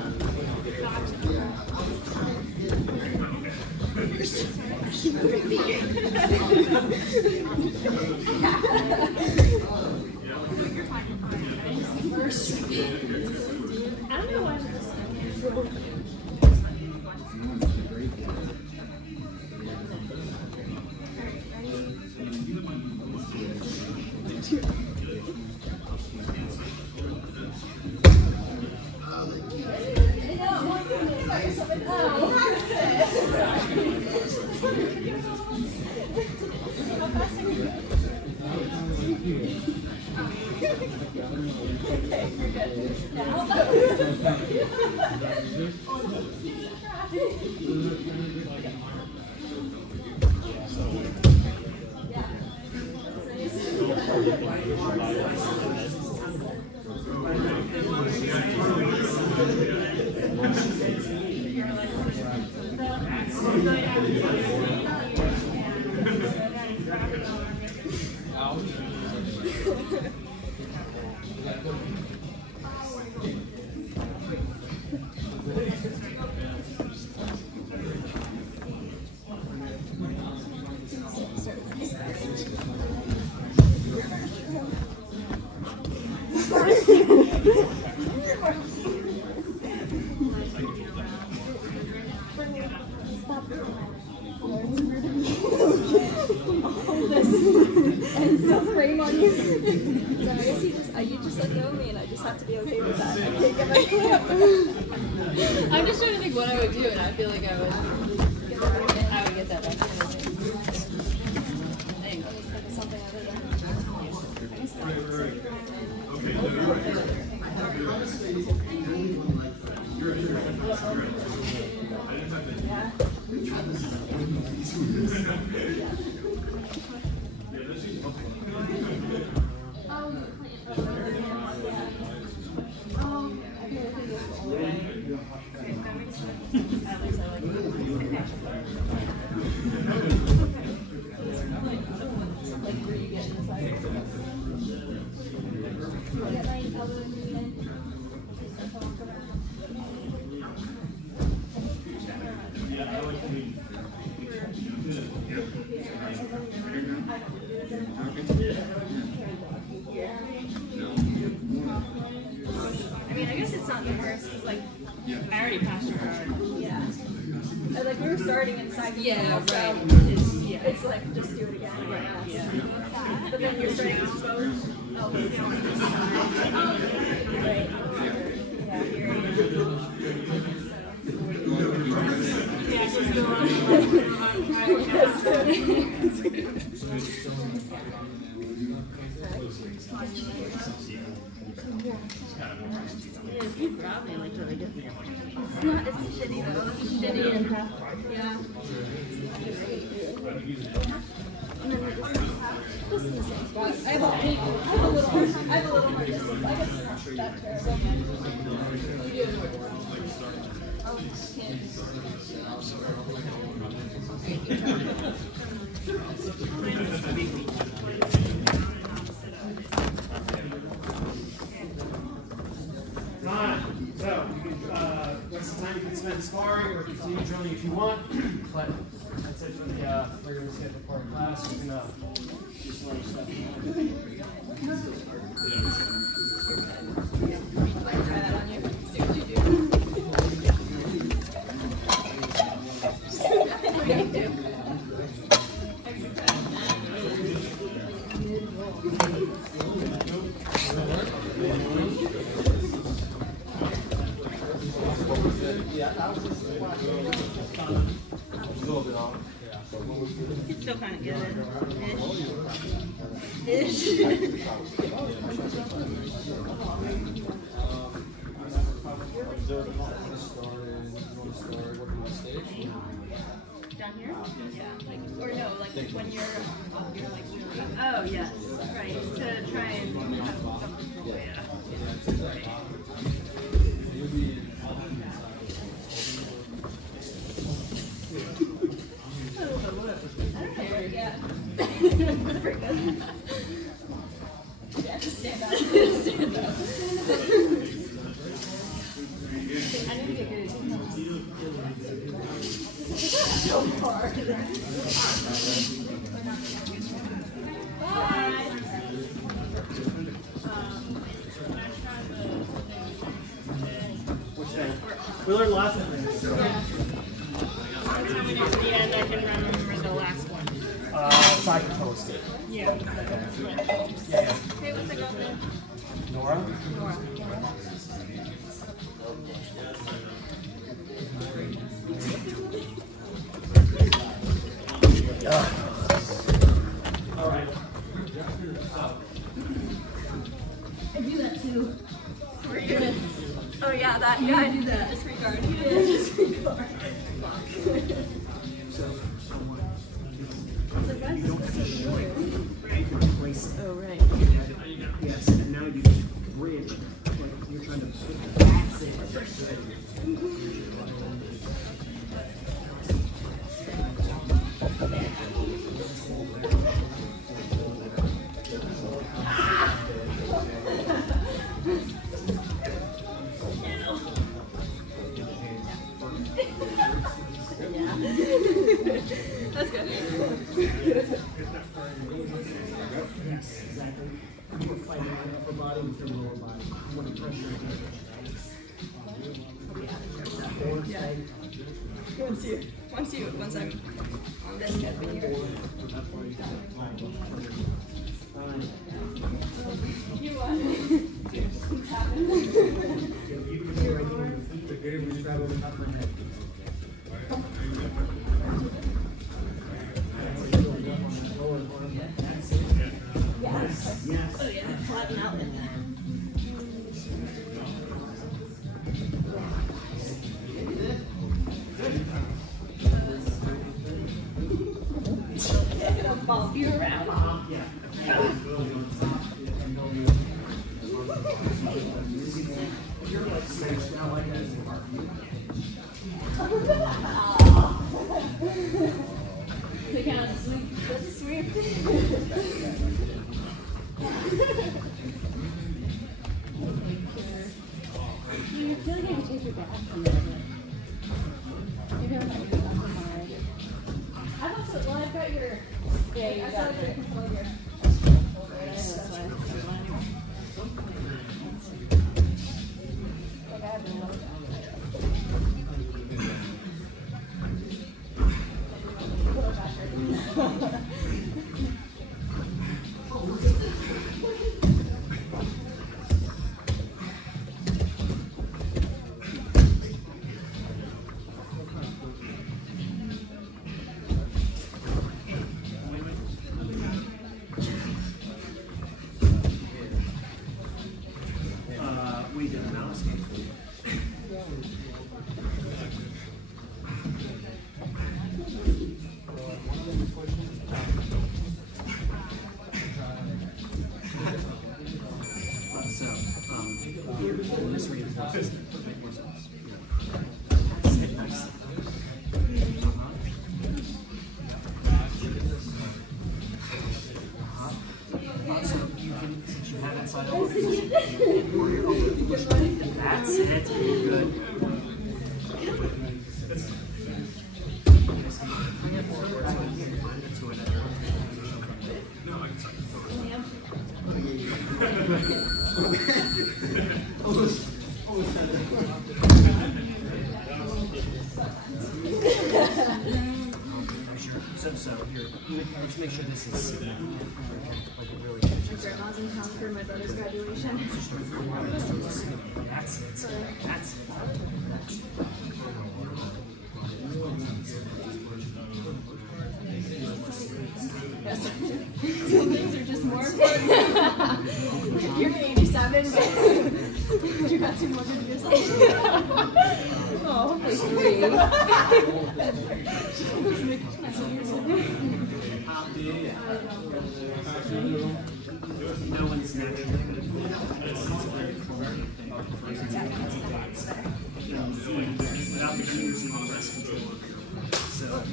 I don't know why. I guess you just let go of me, and I just have to be okay with that. I can't get my clip. I'm just trying to think what I would do, and I feel like I would get that back. Something other than. I mean, I guess it's not the worst, because, like, I already passed your card. Yeah. And, like, we were starting inside. Yeah, so right. It's like, just do it again. Right. Yeah. But then you're starting exposed. Oh, it's the only side. Right. Yeah, here. Yeah, just go on. You probably like really good. It's not as shitty though. It's shitty and half. Yeah. And then we're just in the same spot. I have a little more distance. I guess it's not that terrible. So, you can, rest of the time you can spend sparring or continue drilling if you want, but that's it for the regular scheduled part of class. You can just let your stuff Still kind of good. Ish. Down here? Yeah. Or no, like when you're like, oh yes, right. To try and have comfortable. Yeah. Yeah. That's pretty good. Yeah, just stand up. Stand up. I need to get good. So hard. Bye. We learned lots of things. So. By the time we get to the end, I can remember the last one. Side control state. Yeah. Yeah. Hey, what's the girl name? Nora? Nora. All right. I do that too. Oh yeah, that. Yeah, I do that. Disregard. Yeah, disregard. Oh right. Yes, and now you just bridge. Like you're trying to put that's it. That's good. Yes, exactly. You're fighting your upper body with your lower body. You want to pressure it. Once I'm on this step in here. You won. Yes. Oh yeah, flatten out in there. It'll bump you around. Yeah. You're like smashed out like that. They kind of sweep. That's a sweep. I feel like I could take your back from there. Maybe I'm not good enough for mine. I've also, well, I've got your. Yeah, you I got saw it. your control here. That's why. Like I have no load. We did an mouse game. This reinforces it. Sit nicely. So you can, since you have that side over position, that's it. Good. Bring it forward so you can find it to another. So here, let's make sure this is like it really My grandma's in town for my brother's graduation. That's it. That's it. Yes. Some things are just more important. You're 87, but you got 2 more to do something. Oh, hopefully 3. No one's naturally good at that. It's a very collaborative thing. Without the fingers, you have less control over your body. So,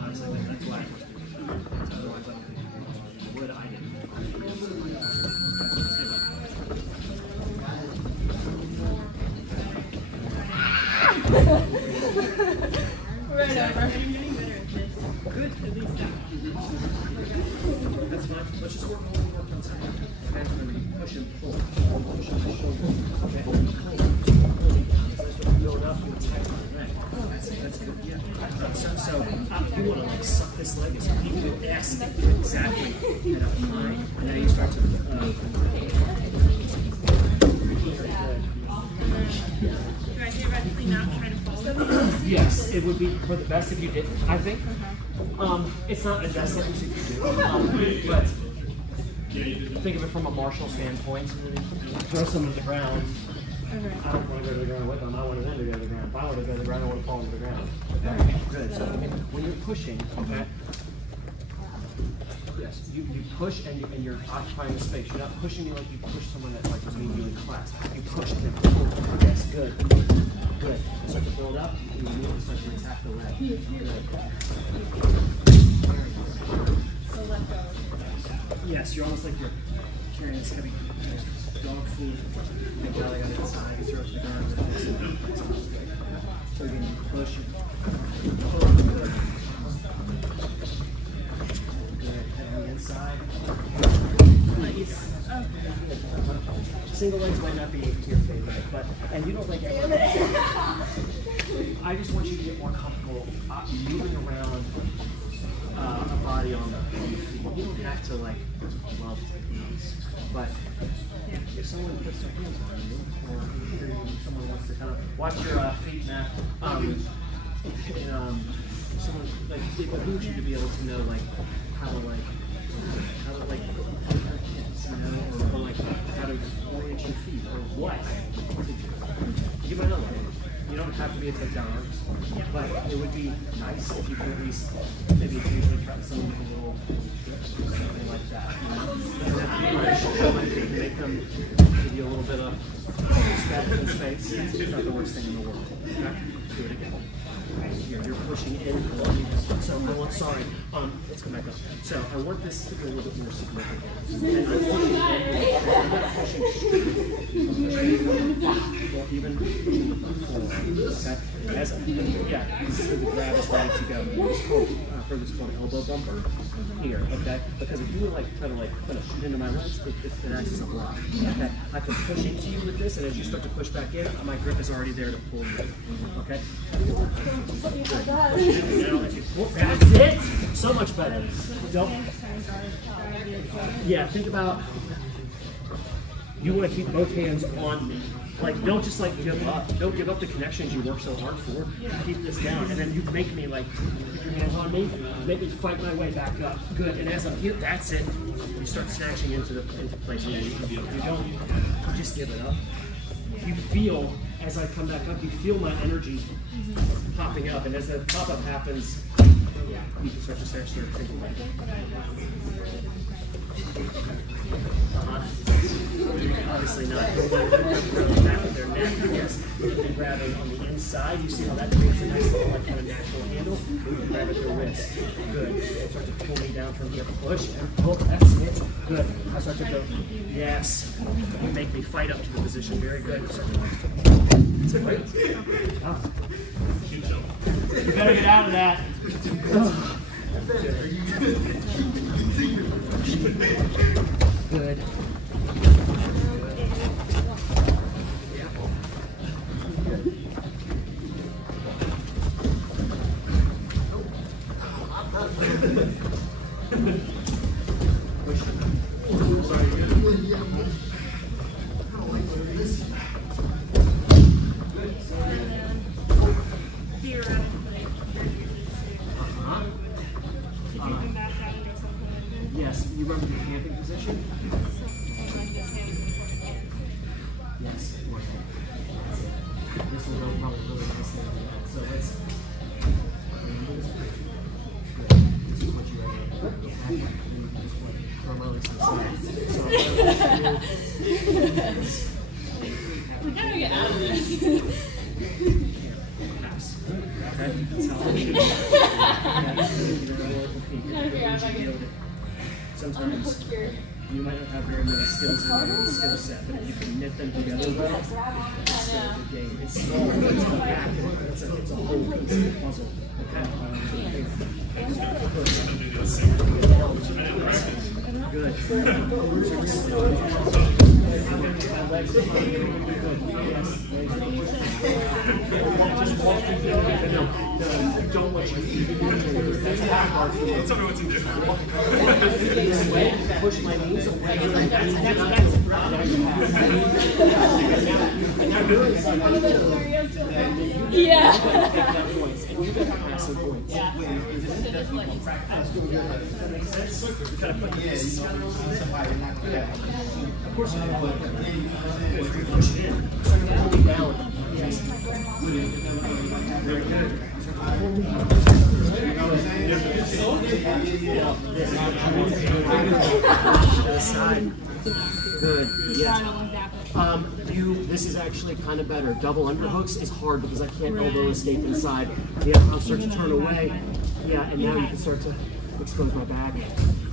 honestly, that's why I was doing it. Otherwise, I don't think I would. I didn't. Right over. Good, at least that. That's fine. Let's just work on the side. And remember, you push and pull. Push and pull. Okay. Build up and attack the leg. That's good. Yeah. So you want to like suck this leg as deep as exactly. And up high. And now you start to. Do I theoretically not try to follow? Yes, it would be for the best if you did. I think. It's not a death sentence if you do. But think of it from a martial standpoint. Throw someone to the ground. I don't want to go to the ground with them. I want them to go to the ground. If I want to go to the ground, I want to fall to the ground. Okay, good. So when you're pushing, okay. Yes, you push and you're occupying the space. You're not pushing me like you push someone that like was meeting you in class. You push and then pull. Yes, good. Good. Start to build up and you immediately start to attack the leg. Good. So let go. Yes, you're almost like you're carrying this heavy dog food. You belly on the inside, you throw it to the ground. So again, you push and pull. Good. Head on the inside. Nice. Single legs might not be your favorite, but and you don't like it. I just want you to get more comfortable moving around a body on the feet. You don't have to like love techniques, but if someone puts their hands on you, or someone wants to kind of watch your feet, Matt, someone like it behooves you to be able to know like how to like hold your hips, you know, or like how to orient your feet or what to do. You might not like it. You don't have to be a takedown artist, but it would be nice if you could at least maybe occasionally try someone with a little trip or something like that. You know? Make them give you a little bit of respect in space. It's not the worst thing in the world. Okay? Do it again. You're pushing in. So I want, sorry, let's come back up. So I want this to be a little bit more significant. And I'm pushing well, even pushing the foot forward. Okay? As yeah, so the grab is ready to go. It's called, this called elbow bumper here, okay? Because if you were like try to like kind of shoot into my legs, it acts as a block. Okay? I can push into you with this, and as you start to push back in, my grip is already there to pull you. Okay? That's it. So much better. Don't. Yeah. Think about. You want to keep both hands on me. Like, don't just like give up. Don't give up the connections you work so hard for. Keep this down, and then you make me like put your hands on me, make me fight my way back up. Good. And as I'm here, that's it. You start snatching into place. You don't. You just give it up. You feel as I come back up. You feel my energy popping up, and as the pop up happens, you can start to snatch your thinking like. Obviously not. Grab the back of their neck. Yes. You can grab it on the inside. You see how that creates a nice little like kind of natural handle. You can grab at their wrist. Good. And start to pull me down from here. Push and pull. That's it. Good. I start to go. Yes. You make me fight up to the position. Very good. That's it. Right. You better get out of that. Good. Yes, you remember the camping position? Yes. This will go probably really nicely. So let's remember this picture. This is what you ready to do. You just want to throw my legs to the side. We gotta get out of this. Pass. Okay? That's how I should do it. Sometimes you might not have very many skills in your skill set, but if you can knit them together well, it's a good game. It's small, but it's a back, it's a whole piece of the puzzle. Okay? Good. Legs behind you. Good. Yes. Just walk through the no, don't let you. That's hard for you. Tell me what to do. This way, push my knees away. That's Yeah. Of course, you can push it in. Pull me down. Yes. Very good. Side. Good. Yes. This is actually kind of better. Double underhooks is hard because I can't elbow escape inside. Yeah, I'll start to turn away. Yeah, and now you can start to expose my back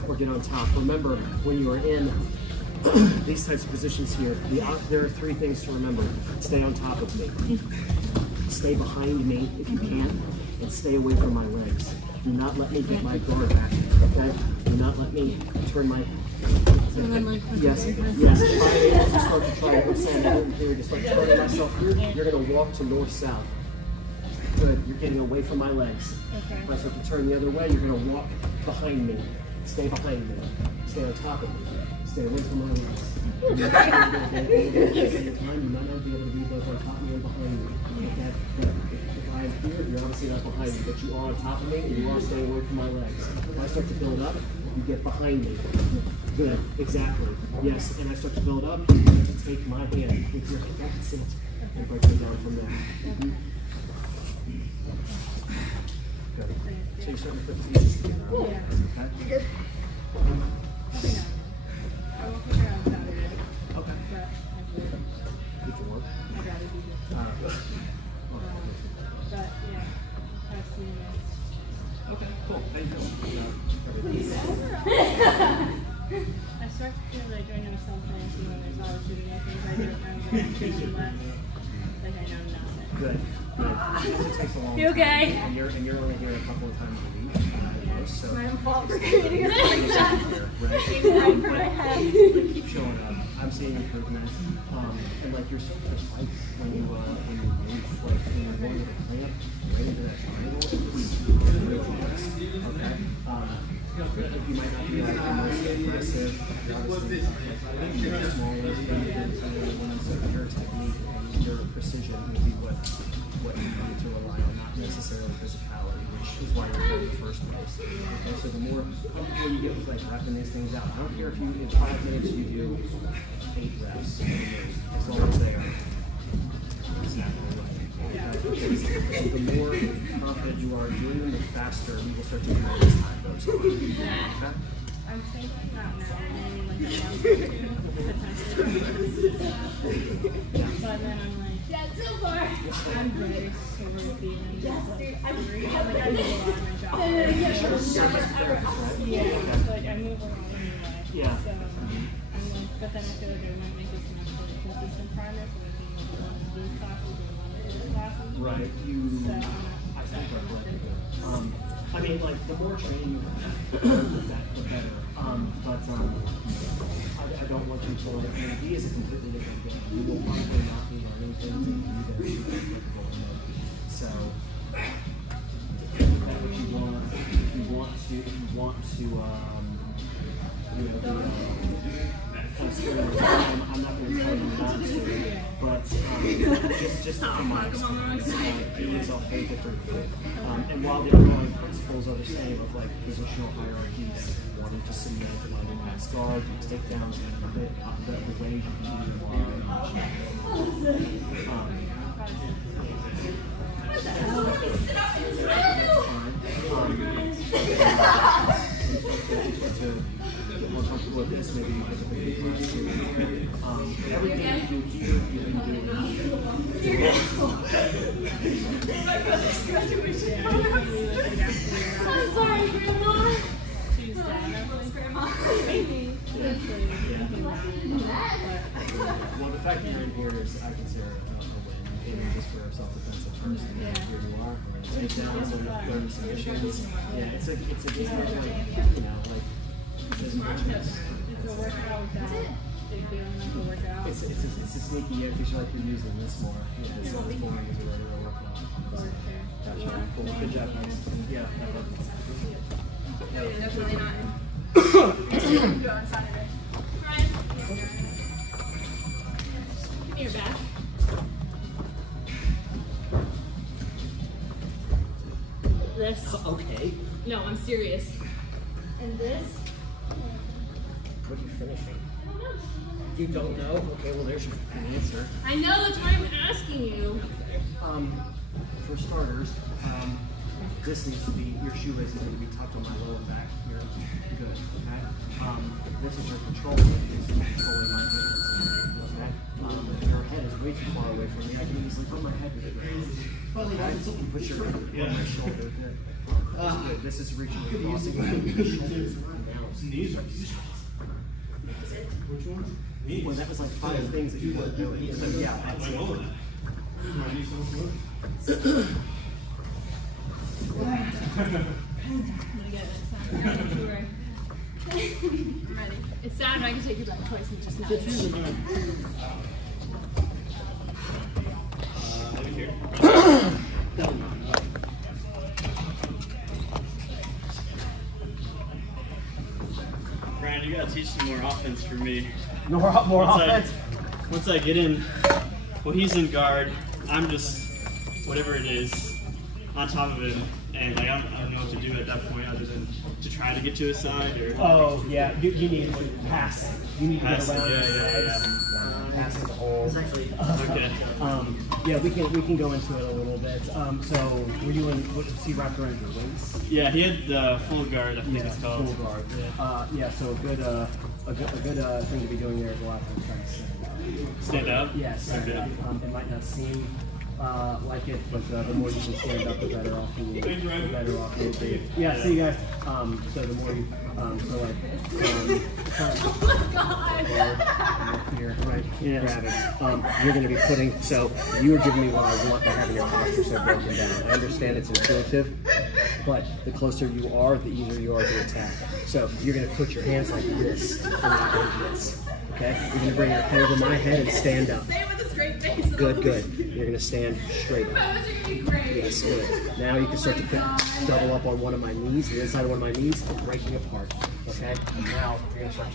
or get on top. Remember, when you are in these types of positions here, there are three things to remember. Stay on top of me. Stay behind me if you can, and stay away from my legs. Do not let me get my guard back, okay? Do not let me turn my... Yes, yes. If I'm able to start to try to start turning myself here, you're going to walk to north-south. Good. You're getting away from my legs. Okay. If I start to turn the other way, you're going to walk behind me. Stay behind me. Stay on top of me. Stay away from my legs. Your time, you might not be able to be both on top of me and behind me. Okay? But if I am here, you're obviously not behind me, but you are on top of me and you are staying away from my legs. If I start to build up, you get behind me. Good. Exactly. Yes. And I start to build up, you have to take my hand with your hand. That's it. And break me down from there. Good. So you're starting to put the pieces together. Okay? Good. I won't figure out Saturday. Okay. But Did you work? I'd rather do this. But yeah, I've seen it. Okay, cool. How you feeling? I start to feel like I know something when there's always shooting at things I don't know, but I'm feeling less like I know nothing. Good. It takes a long You okay? time. And you're only here a couple of times a week. So My fault for creating a right? right for my head. Keep showing up. I'm seeing improvement. And like you're so precise when you move. Like when you're going to the clamp, right into that triangle, it's really fast. Okay. You might not be like the most aggressive. You're obviously you're smaller than your technique and your precision will be what you need to rely on, not necessarily physicality, which is why you're here in the first place. Okay, so the more comfortable you get with like repping these things out, I don't care if you in 5 minutes you do 8 reps, as long as they are exactly right. Okay? The more confident you are doing them, the faster you will start to do as time goes on. Okay? I'm thinking about now, maybe like a month or two, potentially. But then I'm like, Yeah, so far. I'm very sore feeling. I'm Like I move a lot in my job. Yeah, like I move a lot anyway. Yeah. So I'm like, but then I feel like I might make this much more consistent progress with being able to run these classes or run these classes. Right. So I think that's like I mean, like the more training you have, the better. I don't want you to like. I mean, he is a completely different game. You will probably not be learning things and be there applicable in it. So that's what you want. If you want to, you know, kind of spend your time. I'm not going to tell you not to, but just from my experience, it is a whole different thing. And while the underlying principles are the same of like positional hierarchies, wanting to cement, learning that guard, takedowns, the way you can do them get more comfortable with this, maybe you get a big everything you do here, you can do I'm sorry, Grandma. Well, the fact that you're in here is, I consider a win. You came just for a self-defensive first, and here you are. Takedowns and learning submissions. Yeah, it's a decent point, you know, like, there's no chance. it's a workout that they feel like a workout. It's a sneaky, yeah, because you're like, you're using this more. Yeah, it's not as boring as a regular workout. Gotcha. Cool. Good job, guys. Yeah. Definitely not. Go on Saturday. Ryan. Give me your bag. This. Okay. No, I'm serious. And this? What are you finishing? You don't know? Okay, well, there's your answer. I know, that's why I'm asking you. For starters, this needs to be, your shoelace is going to be tucked on my lower back here. Good, okay? This is your control, is controlling my hands, okay? Your head is way too far away from me. I can easily put my head with it. Okay? You put your head on my shoulder. Good. Good. This is reaching across the shoulders down. Knees are which one? Knees. Well, that was like 5 things that you weren't doing. So yeah, that's it. My knees don't work. I'm ready. It's sad, but I can take you back twice and just not. Over here. No. more offense for me. More offense? Once I get in, well, he's in guard. I'm just, whatever it is, on top of him. And like, I don't know what to do at that point other than to try to get to his side. Or Oh, yeah. You need pass. You need to get Pass, around yeah, his yeah, legs. Passing the hole. okay. Yeah, we can go into it a little bit. So were you in? What was he wrapped around your waist? Yeah, he had full guard, I think it's called. Full guard. Yeah. So a good thing to be doing there is a lot of trying to Stand up? Yes. Okay. It might not seem like it, but the more you can stand up, the better off you will be. Yeah. See you guys. So the more you, here, right? Yeah. Grab it. You're going to be putting. So you were giving me what I want by having your posture so broken down. I understand it's intuitive, but the closer you are, the easier you are to attack. So you're going to put your hands like this, and not like this. Okay? You're going to bring your head over my head and stand up. Good, good. You're going to stand straight up. Yes, good. Now you can start to double up on one of my knees, the inside of one of my knees, and breaking apart. Okay? Now you're going to start